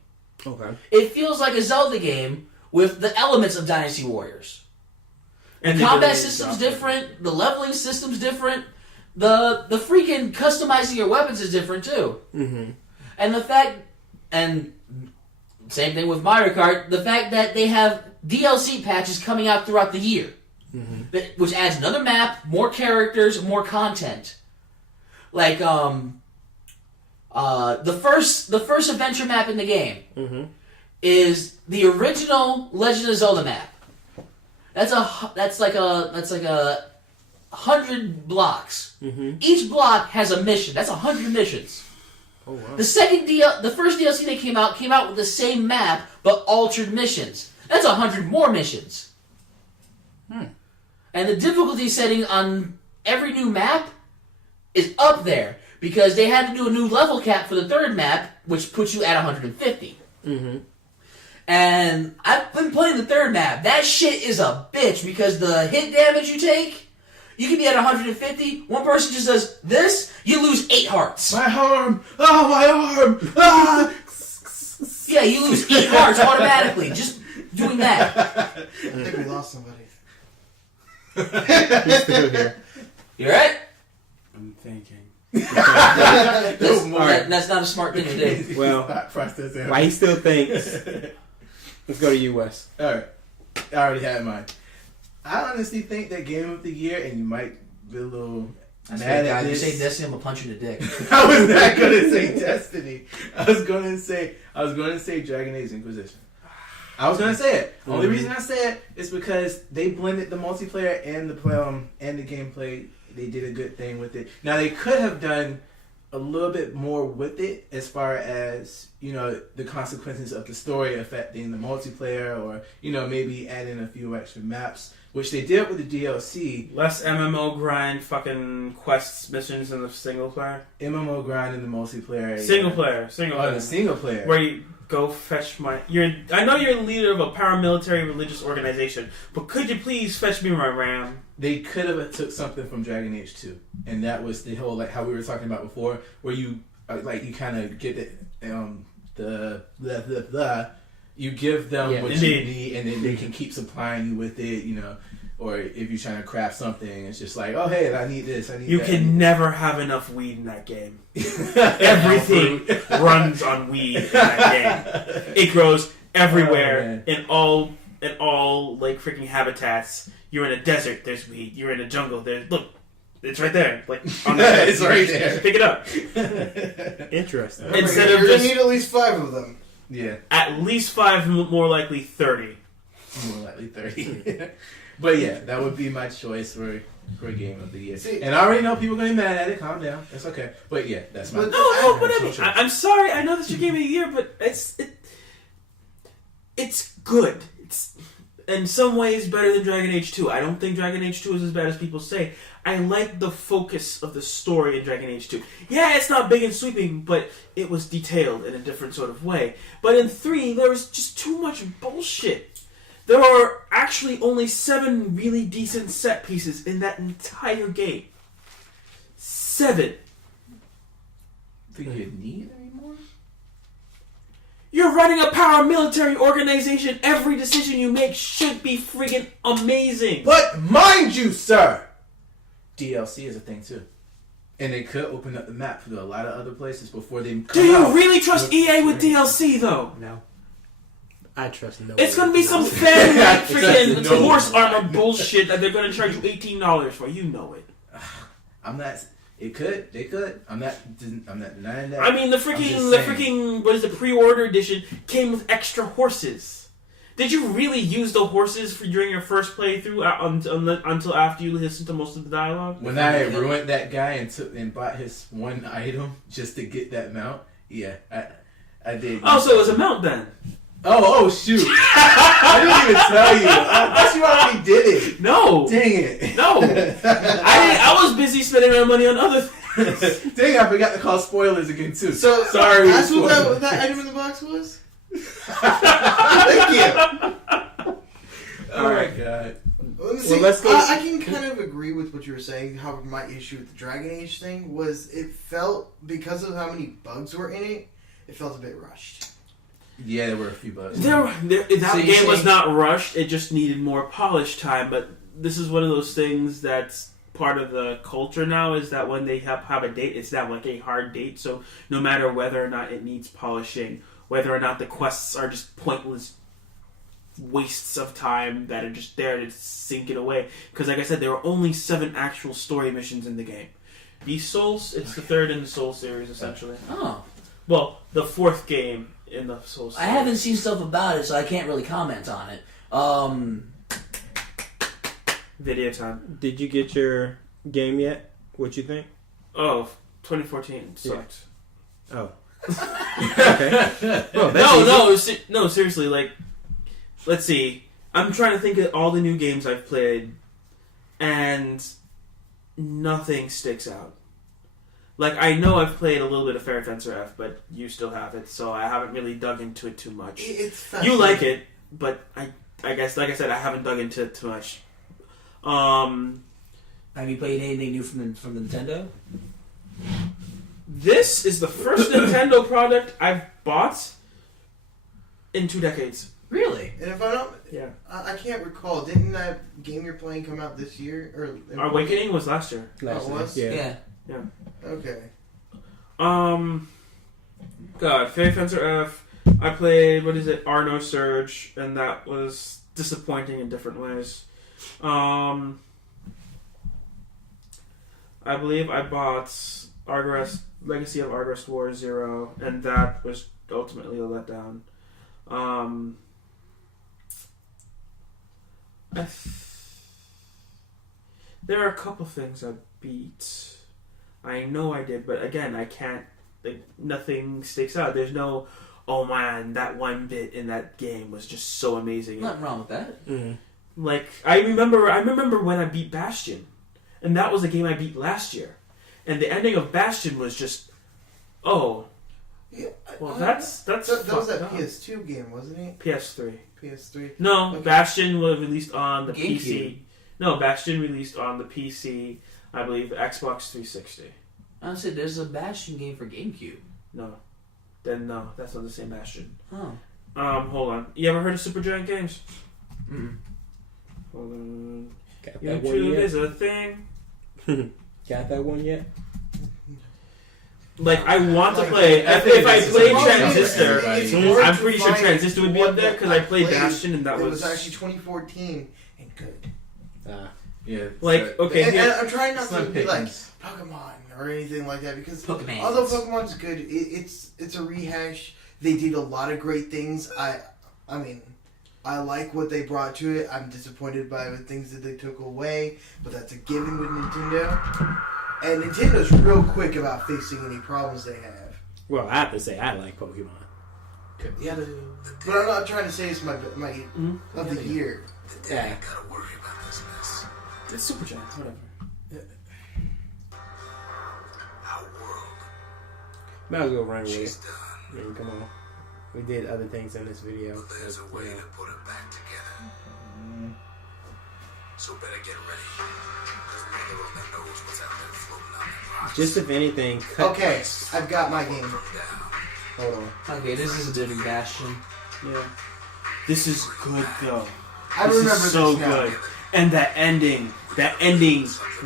Okay. It feels like a Zelda game with the elements of Dynasty Warriors. And The combat system's different. The leveling system's different. The freaking customizing your weapons is different too. Mm-hmm. And the fact, and same thing with Mario Kart, the fact that they have DLC patches coming out throughout the year, which adds another map, more characters, more content. Like the first adventure map in the game is the original Legend of Zelda map. That's like a 100 blocks. Each block has a mission. That's 100 missions. Oh wow. The first DLC that came out with the same map but altered missions. That's 100 more missions. And the difficulty setting on every new map is up there because they had to do a new level cap for the third map, which puts you at 150. And I've been playing the third map. That shit is a bitch because the hit damage you take, you can be at 150. One person just does this, you lose 8 hearts. My arm! Oh, my arm! Ah! Yeah, you lose 8 hearts automatically just doing that. I think we lost somebody. He's still here. You alright? I'm thinking. That's not a smart thing to do. Well, Process why he still thinks. Let's go to you, Wes. Alright. I already had mine. I honestly think that Game of the Year, and you might be a little mad at You this. say Destiny, I'm gonna punch you in the dick. I was not gonna say Destiny. I was gonna say Dragon Age Inquisition. I was gonna say it. Only reason I say it is because they blended the multiplayer and the gameplay. They did a good thing with it. Now they could have done a little bit more with it as far as, you know, the consequences of the story affecting the multiplayer, or, you know, maybe adding a few extra maps, which they did with the DLC. Less MMO grind, fucking quests, missions in the single player. MMO grind in the multiplayer. Single player. Oh, the single player. Where you go fetch my... I know you're the leader of a paramilitary religious organization, but could you please fetch me my RAM? They could have took something from Dragon Age 2, and that was the whole, like, how we were talking about before, where you you kind of get you give them what you need, and then they can keep supplying you with it, you know. Or if you're trying to craft something, it's just like, oh hey, I need this, I need that. You can never have enough weed in that game. Everything runs on weed in that game. It grows everywhere in all like freaking habitats. You're in a desert, there's weed. You're in a jungle, look, it's right there. Like on the it's right there. Just pick it up. Interesting. Instead of you're just gonna need at least 5 of them. Yeah, at least 5, more likely 30. More likely 30. But yeah, that would be my choice for Game of the Year. See, and I already know people are going to be mad at it. Calm down. That's okay. But yeah, that's my... No, whatever. I'm sorry. I know that's your Game of the Year, but it's good. It's in some ways better than Dragon Age 2. I don't think Dragon Age 2 is as bad as people say. I like the focus of the story in Dragon Age 2. Yeah, it's not big and sweeping, but it was detailed in a different sort of way. But in 3, there was just too much bullshit. There are actually only 7 really decent set pieces in that entire game. 7. Do you need any more? You're running a paramilitary organization. Every decision you make should be friggin' amazing. But mind you, sir, DLC is a thing too. And they could open up the map for a lot of other places before they come Do you out really trust EA with DLC, though? No. I trust no. It's gonna be some fan-like freaking No. horse armor bullshit that they're gonna charge you $18 for. You know it. I'm not... It could. They could. I'm not denying that. I mean, the freaking what is it? Pre-order edition came with extra horses. Did you really use the horses during your first playthrough until after you listened to most of the dialogue? When I ruined that guy and bought his one item just to get that mount, yeah, I did. Oh, so it was a mount then. Oh shoot! I didn't even tell you. I thought you already did it. No. Dang it. No. I was busy spending my money on other things. Dang, I forgot to call spoilers again too. So sorry. That's what that item in the box was? Thank you. Oh my god. See, let's go. I can kind of agree with what you were saying. However, my issue with the Dragon Age thing was it felt, because of how many bugs were in it, it felt a bit rushed. Yeah, there were a few bugs. That game was not rushed. It just needed more polish time. But this is one of those things that's part of the culture now, is that when they have a date, it's now like a hard date. So no matter whether or not it needs polishing, whether or not the quests are just pointless wastes of time that are just there to sink it away. Because like I said, there are only 7 actual story missions in the game. Beast Souls, it's the 3rd in the Soul series, essentially. Oh. Well, the 4th game in the Soul series. I haven't seen stuff about it, so I can't really comment on it. Video time. Did you get your game yet? What you think? Oh, 2014 sucked. Yeah. Oh. Okay. Well, no, seriously, like, let's see. I'm trying to think of all the new games I've played, and nothing sticks out. Like, I know I've played a little bit of Fairy Fencer F, but you still have it, so I haven't really dug into it too much. You like it, but I guess, like I said, I haven't dug into it too much. Have you played anything new from Nintendo? This is the first Nintendo product I've bought in 2 decades. Really? And if I'm not, Yeah. I can't recall. Didn't that game you're playing come out this year? Or Awakening was last year. Last year? Was? Yeah. Okay. God, Fairy Fencer F. I played, what is it, Arno Surge, and that was disappointing in different ways. I believe I bought Legacy of Argos War 0, and that was ultimately a letdown. There are a couple things I beat. I know I did, but again, I can't. Like, nothing sticks out. There's no, oh man, that one bit in that game was just so amazing. Nothing wrong with that. Mm-hmm. Like, I remember when I beat Bastion, and that was a game I beat last year, and the ending of Bastion was just, oh, yeah, well, that's that was that up. PS2 game, wasn't it? PS3. PS3. No, Okay. Bastion was released on the GameCube. PC. No, Bastion released on the PC, I believe, Xbox 360. I said there's a Bastion game for GameCube. No, then no, that's not the same Bastion. Oh. Hold on. You ever heard of Supergiant Games? Mm. Hold on. Got that one YouTube yet? is a thing. Got that one yet? Like, I want to Like, play. I If think I this is played a problem. Transistor, It's Everybody- hard I'm to pretty sure find Transistor would be up one there because I played played Bastion, and that It was was actually 2014 and good. Yeah. like, okay. And Here, I'm trying not to Slim be like pickings. Pokemon or anything like that because Pokemon. although Pokemon's good, it's a rehash. They did a lot of great things. I mean, I like what they brought to it. I'm disappointed by the things that they took away, but that's a given with Nintendo. And Nintendo's real quick about fixing any problems they have. Well, I have to say I like Pokemon. Yeah, but I'm not trying to say it's my of the year. Yeah. it's Supergiant, whatever. Might as well run with it. I mean, come on. We did other things in this video. There's a way to put it back together. So better get ready. There's neither of them knows what's out there floating on the rocks. Just if anything, cut. Okay, I've got my game. Hold on. Okay, this is a different Bastion. Yeah. This is good, though. I This remember is so this now. good. And that ending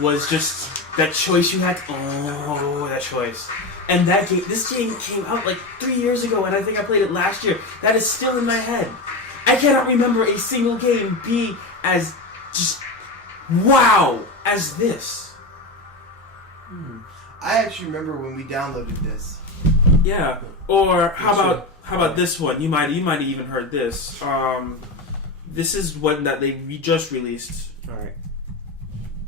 was just that choice you had. Oh, that choice. And that game, this game came out like 3 years ago, and I think I played it last year. That is still in my head. I cannot remember a single game be as just wow as this. I actually remember when we downloaded this. Yeah. Or how Sure. about this one? You might have even heard this. This is one that they just released. All right.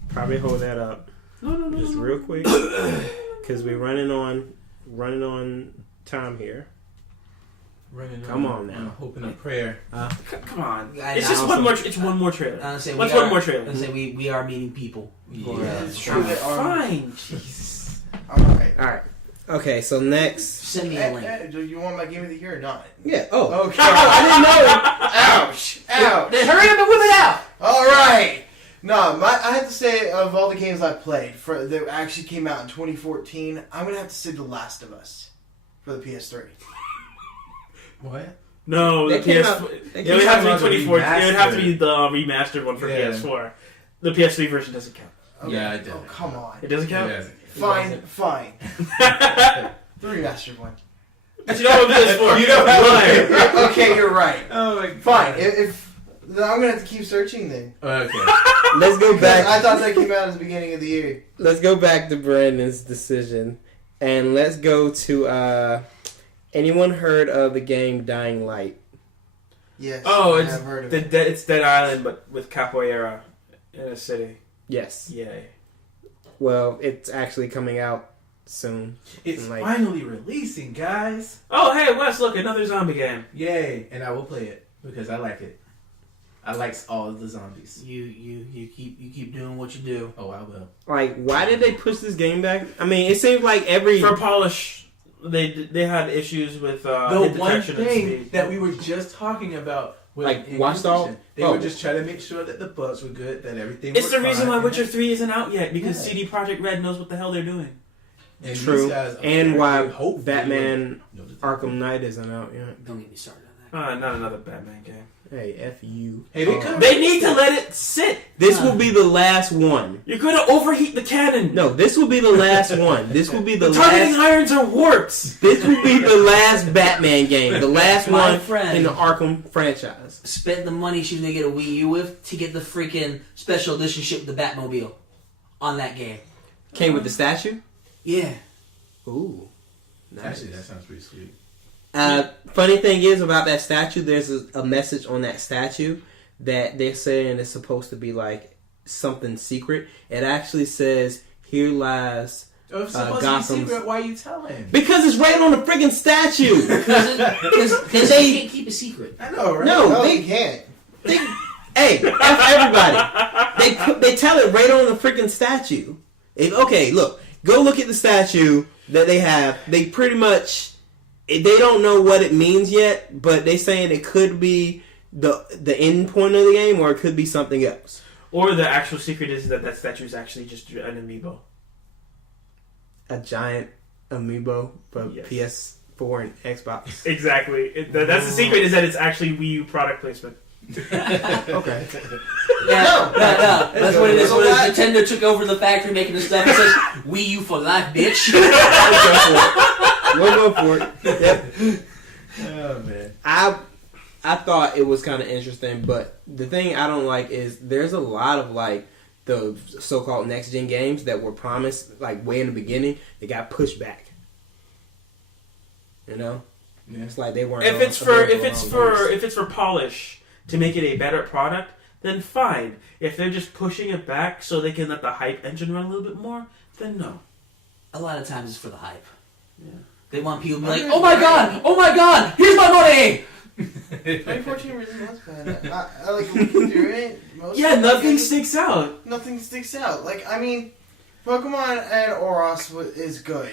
Probably hold that up No. just real quick because we're running on time here. Running Come on on now. Hope and a prayer. Come on. I It's know. just one more. It's one more trailer. I say What's one more trailer? I say we are meeting people. For, Yeah, it's true. They are. Fine. Alright. All right. Okay. So next. Send me a link. Do you want my game of the year or not? Yeah. Oh. Okay. I didn't know. Ouch! Ouch! Then hurry up and whip it out. Alright! No, I have to say, of all the games I played that actually came out in 2014, I'm going to have to say The Last of Us for the PS3. What? No, They the came PS. out- It they would came have out to be the 24. It would have to be remastered. the remastered one for Yeah. PS4. The PS3 version doesn't count. Okay. Yeah, I did. Oh, come on. It doesn't count. Yes. Fine. The remastered one. But you know what PS4? You know what? Okay, you're right. Oh my god. Fine. If then I'm gonna have to keep searching then. Okay. Let's go Because back. I thought that came out at the beginning of the year. Let's go back to Brandon's decision, and let's go to. Anyone heard of the game Dying Light? Yes. Oh, I it's have heard of it. it's Dead Island, but with capoeira in a city. Yes. Yay! Well, it's actually coming out soon. It's Like- finally releasing, guys. Oh, hey Wes, look, another zombie game. Yay! And I will play it because I like it. I like all of the zombies. You keep doing what you do. Oh, I will. Like, why did they push this game back? I mean, it seems like every. For polish, they had issues with The hit one detection and thing speed. that we were just talking about, with Like in Watch Dogs? completion, they Oh. were just trying to make sure that the bugs were good, that everything. It's the worked reason fine, why and Witcher that- 3 isn't out yet, because Yeah. CD Projekt Red knows what the hell they're doing. And True. these guys And apparently why hopefully Batman will know the Arkham Knight isn't out yet. Don't get me started on that. Not another Batman game. Hey, F you. Hey, they could- They need to let it sit. This will be the last one. You're going to overheat the cannon. No, this will be the last one. This will be the The targeting last. irons are warts. This will be the last Batman game. The last My one friend. in the Arkham franchise. Spent the money she was gonna get a Wii U with to get the freaking special edition ship with the Batmobile on that game. Came with the statue. Yeah. Ooh, nice. Actually, that sounds pretty sweet. Funny thing is about that statue, there's a message on that statue that they're saying is supposed to be like something secret. It actually says, "Here lies." Oh, if it's supposed to Gotham's- be secret, why are you telling? Because it's right on the friggin' statue. Because they can't keep a secret. I know, right? No, No, they- you can't. Hey, F everybody. They tell it right on the freaking statue. Okay, look, go look at the statue that they have. They pretty much, they don't know what it means yet, but they saying it could be the end point of the game, or it could be something else. Or the actual secret is that statue is actually just an amiibo. A giant amiibo for Yes. PS4 and Xbox. Exactly. That's the secret, is that it's actually Wii U product placement. Okay. No. That's what it is. So When that- Nintendo took over the factory making the stuff, it says Wii U for life, bitch. We'll go for it. Yep. Oh man. I thought it was kind of interesting, but the thing I don't like is there's a lot of like the so-called next-gen games that were promised like way in the beginning. They got pushed back. You know, Yeah. it's like they weren't. If it's for polish to make it a better product, then fine. If they're just pushing it back so they can let the hype engine run a little bit more, then no. A lot of times it's for the hype. Yeah. They want people to be like, oh my god, here's my money! 2014 really was bad. I like looking through it. Most Yeah, of the nothing games- sticks out. Nothing sticks out. Like, I mean, Pokemon and Oros is good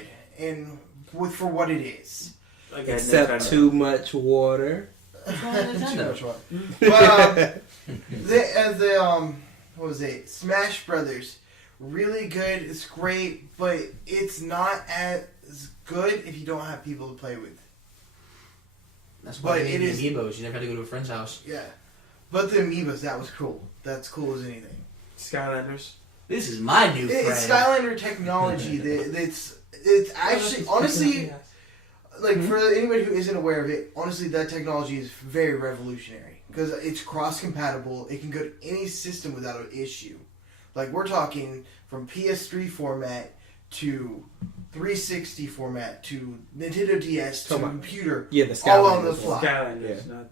for what it is. Again, except Nintendo. too much water. Too much water. But what was it? Smash Brothers, really good. It's great, but it's not as good if you don't have people to play with. That's why But they it made is- the amiibos. You never had to go to a friend's house. Yeah, but the amiibos, that was cool. That's cool as anything. Skylanders. This is my new friend. It's Skylander technology. It's actually honestly. Like, for anybody who isn't aware of it, honestly, that technology is very revolutionary. Because it's cross-compatible. It can go to any system without an issue. Like, we're talking from PS3 format to 360 format to Nintendo DS to Come on. computer. Yeah, the All on the Skylanders fly. Skylanders, not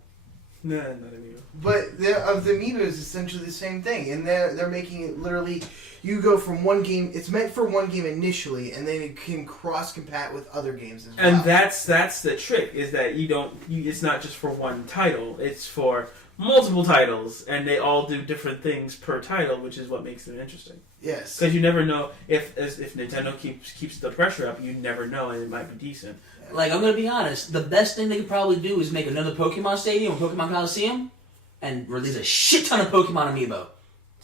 amiibo. But the Amiibo is essentially the same thing. And they're making it literally... You go from one game... It's meant for one game initially, and then it can cross-compat with other games as well. And that's the trick, is that it's not just for one title, it's for multiple titles, and they all do different things per title, which is what makes them interesting. Yes. Because you never know, if Nintendo keeps the pressure up, you never know, and it might be decent. Like, I'm gonna be honest, the best thing they could probably do is make another Pokemon Stadium or Pokemon Coliseum and release a shit ton of Pokemon amiibo.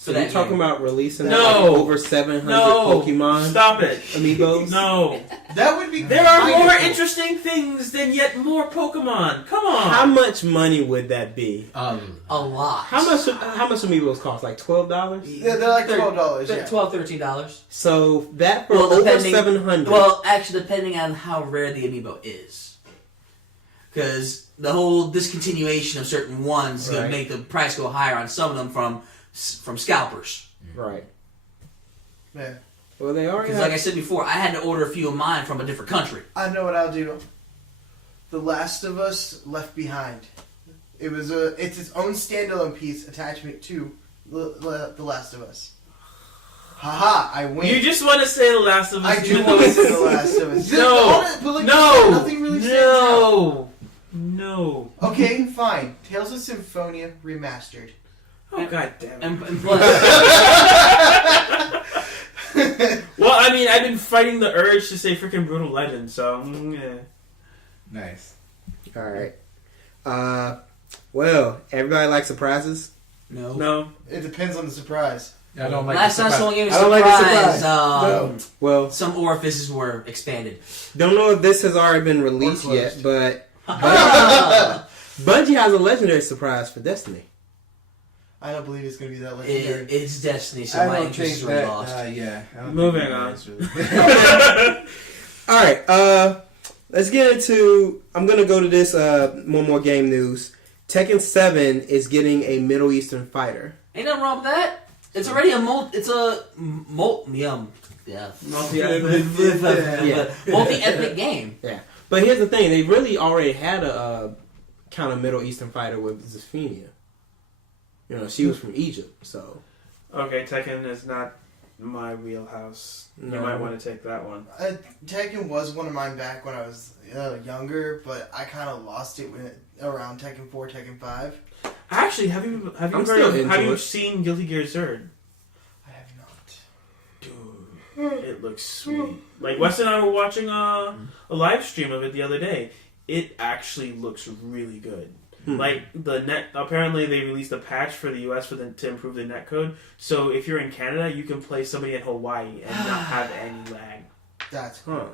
So you're talking about releasing over 700 No. Pokemon? Stop it. Amiibos? No. That would be. There are more cool. interesting things than yet more Pokemon. Come on. How much money would that be? A lot. How much Amiibos cost? Like $12? Yeah, they're like $12. Yeah. $12, $13. So that for over 700. Well, actually, depending on how rare the amiibo is, because the whole discontinuation of certain ones is going to make the price go higher on some of them from scalpers. Right. Yeah. Well, they already. Because, like I said before, I had to order a few of mine from a different country. I know what I'll do. The Last of Us Left Behind. It's its own standalone piece attachment to the Last of Us. Haha, I win. You just want to say The Last of Us. I do want to say The Last of Us. No. Nothing really stands out. No. Okay, fine. Tales of Symphonia remastered. Oh, god damn it. And plus, Well, I mean, I've been fighting the urge to say freaking Brutal Legend, so yeah. Nice. All right. Well, everybody likes surprises. No. It depends on the surprise. I don't like last the time surprise. someone gave me a I don't like the surprise, surprise. Well, some orifices were expanded. don't know if this has already been released Or yet, closed. but Ah. Bungie has a legendary surprise for Destiny. I don't believe it's going to be that legendary. It's Destiny, so I my don't interest think is really that. lost. Yeah. I don't Moving think on. that's really- All right. Let's get into. I'm gonna go to this. One more game news. Tekken 7 is getting a Middle Eastern fighter. Ain't nothing wrong with that. It's already a multi-ethnic game. Yeah, but here's the thing: they really already had a kind of Middle Eastern fighter with Zafina. You know, she was from Egypt, so. Okay, Tekken is not my wheelhouse. You No. might want to take that one. Tekken was one of mine back when I was younger, but I kind of lost it around Tekken 4, Tekken 5. Actually, have you I'm heard still of, into have you it. seen Guilty Gear Zerd? I have not. Dude, it looks sweet. Like Wes and I were watching a live stream of it the other day. It actually looks really good. Like the net, apparently they released a patch for the US to improve the netcode. So if you're in Canada, you can play somebody in Hawaii and not have any lag. That's Huh.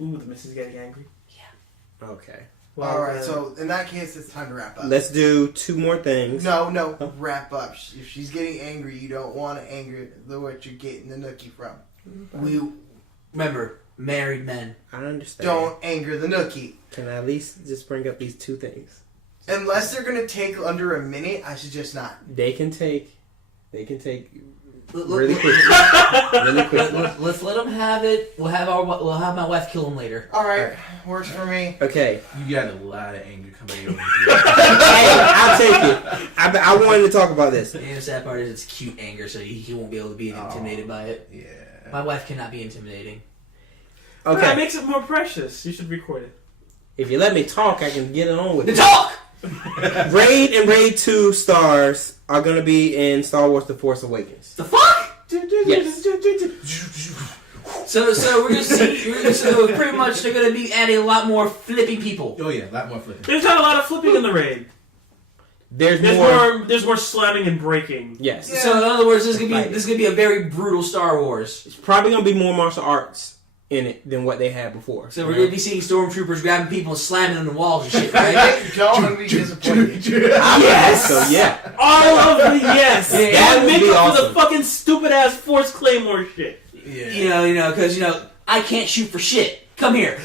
Ooh, the missus getting angry. Okay. Well, Alright, so in that case, it's time to wrap up. Let's do two more things. No, wrap up. If she's getting angry, you don't want to anger what you're getting the nookie from. We remember married men. I understand. Don't anger the nookie. Can I at least just bring up these two things? Unless they're going to take under a minute, I suggest not. They can take really Really quickly. Really quickly. Let's let them have it. We'll have my wife kill him later. Alright, works for me. Okay. You got a lot of anger coming over Hey, I'll take it. I wanted to talk about this. The sad part is it's cute anger, so he won't be able to be intimidated by it. Yeah. My wife cannot be intimidating. That Okay. makes it more precious. You should record it. If you let me talk, I can get it on with The it. talk! Raid and Raid 2 stars are going to be in Star Wars The Force Awakens. The fuck? Yes. So we're gonna see. So pretty much they're gonna be adding a lot more flipping people. Oh yeah, a lot more flipping. There's not a lot of flipping in the raid. There's There's more. there's more slamming and breaking. Yes. Yeah. So in other words, this is gonna be a very brutal Star Wars. It's probably going to be more martial arts in it than what they had before. So we're gonna be seeing stormtroopers grabbing people and slamming them in the walls and shit, right? Don't be disappointed. Yes. So yeah. All of the yes. Yeah, That would would make be up for awesome. the fucking stupid ass Force Claymore shit. Yeah. Because I can't shoot for shit. Come here.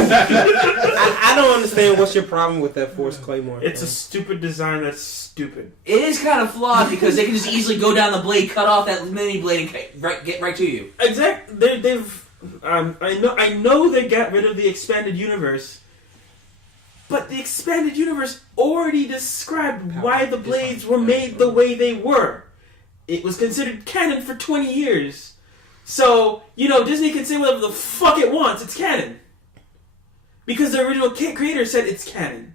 I don't understand what's your problem with that Force Claymore. It's a stupid design that's stupid. It is kind of flawed because they can just easily go down the blade, cut off that mini blade, and get right to you. Exactly. They've. I know they got rid of the expanded universe, but the expanded universe already described why the blades were made the way they were. It was considered canon for 20 years. So, Disney can say whatever the fuck it wants. It's canon. Because the original creator said it's canon.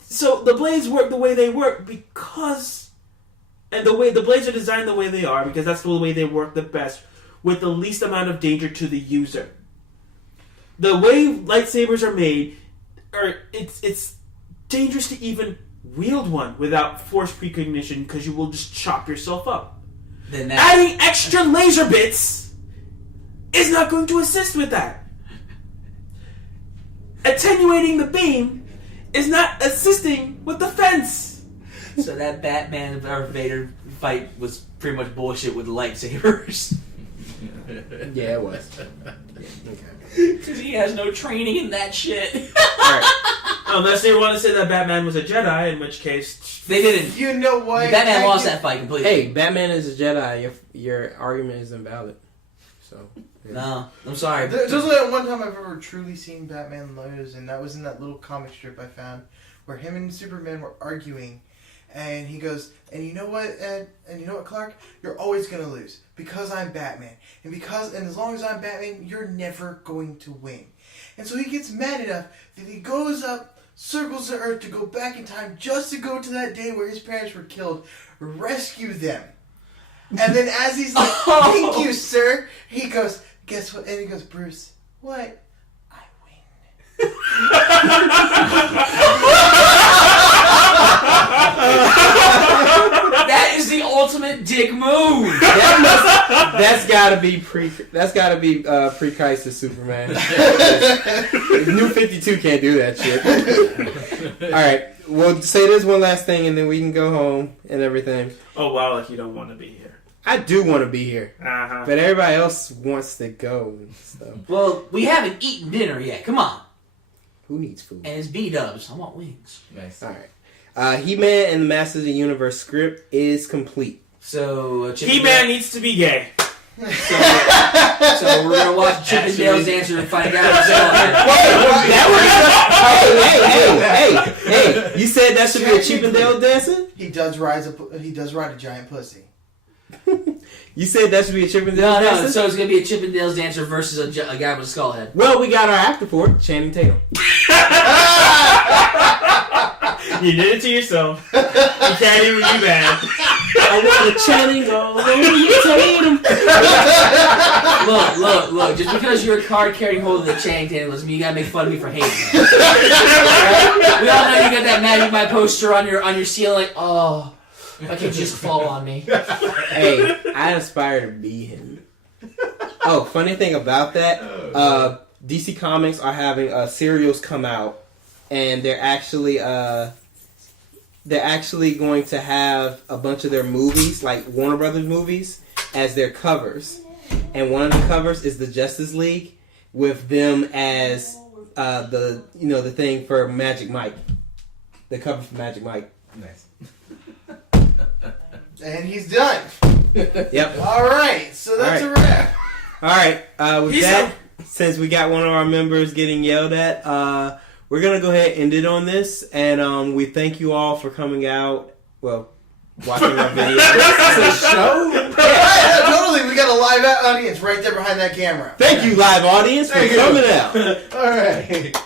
So, the blades work the way they work because... And the blades are designed the way they are because that's the way they work the best with the least amount of danger to the user. The way lightsabers are made, it's dangerous to even wield one without force precognition because you will just chop yourself up. Then Adding extra laser bits is not going to assist with that. Attenuating the beam is not assisting with the fence. So that Batman or Vader fight was pretty much bullshit with lightsabers. Yeah, it was. Because he has no training in that shit. Alright. Unless they want to say that Batman was a Jedi, in which case... They didn't. You know what? Batman lost that fight completely. Hey, Batman is a Jedi. Your argument is invalid. So... yeah. No, I'm sorry. There's only one time I've ever truly seen Batman lose, and that was in that little comic strip I found where him and Superman were arguing, and he goes, and you know what, Ed, and you know what, Clark, you're always gonna lose because I'm Batman, and as long as I'm Batman, you're never going to win. And so he gets mad enough that he goes up, circles the Earth to go back in time just to go to that day where his parents were killed, rescue them, and then as he's like, "Thank you, sir," he goes, "Guess what?" And he goes, "Bruce, what? I win." That is the ultimate dick move. That's gotta be pre-Christ Superman. New 52 can't do that shit. Alright, we'll say this one last thing and then we can go home and everything. Oh wow, like you don't want to be here. I do want to be here. Uh-huh. But everybody else wants to go and stuff. Well, we haven't eaten dinner yet. Come on. Who needs food? And it's B-dubs. I want wings. Nice. Alright. He-Man and the Masters of the Universe script is complete. So, He-Man needs to be gay. So we're gonna watch Chip and Dale's Answer and find out. Hey! You said that should be a Chip and Dale dancing? He does ride a giant pussy. You said that should be a Chip and Dale No, dancing? so it's gonna be a Chip and Dale's Dancer versus a guy with a skull head. Well, we got our actor for it, Channing Tatum. You did it to yourself. You can't even be bad. I want a Channing all over you, Tatum. Look. Just because you're a card carrying hold of the Channing Tatum doesn't mean you gotta make fun of me for hating him. Right? We all know you got that Magic Mike poster on your ceiling. Oh, if I could just fall on me. Hey, I aspire to be him. Oh, funny thing about that, DC Comics are having serials come out, and they're actually going to have a bunch of their movies, like Warner Brothers movies, as their covers. And one of the covers is the Justice League, with them as the thing for Magic Mike, the cover for Magic Mike. Nice. And he's done. Yep. Alright, so that's a wrap. Alright, with that, since we got one of our members getting yelled at, we're going to go ahead and end it on this. And we thank you all for coming out. Well, watching our video. This is a show? Yeah, totally. We got a live audience right there behind that camera. Thank you, live audience, for coming out. Alright.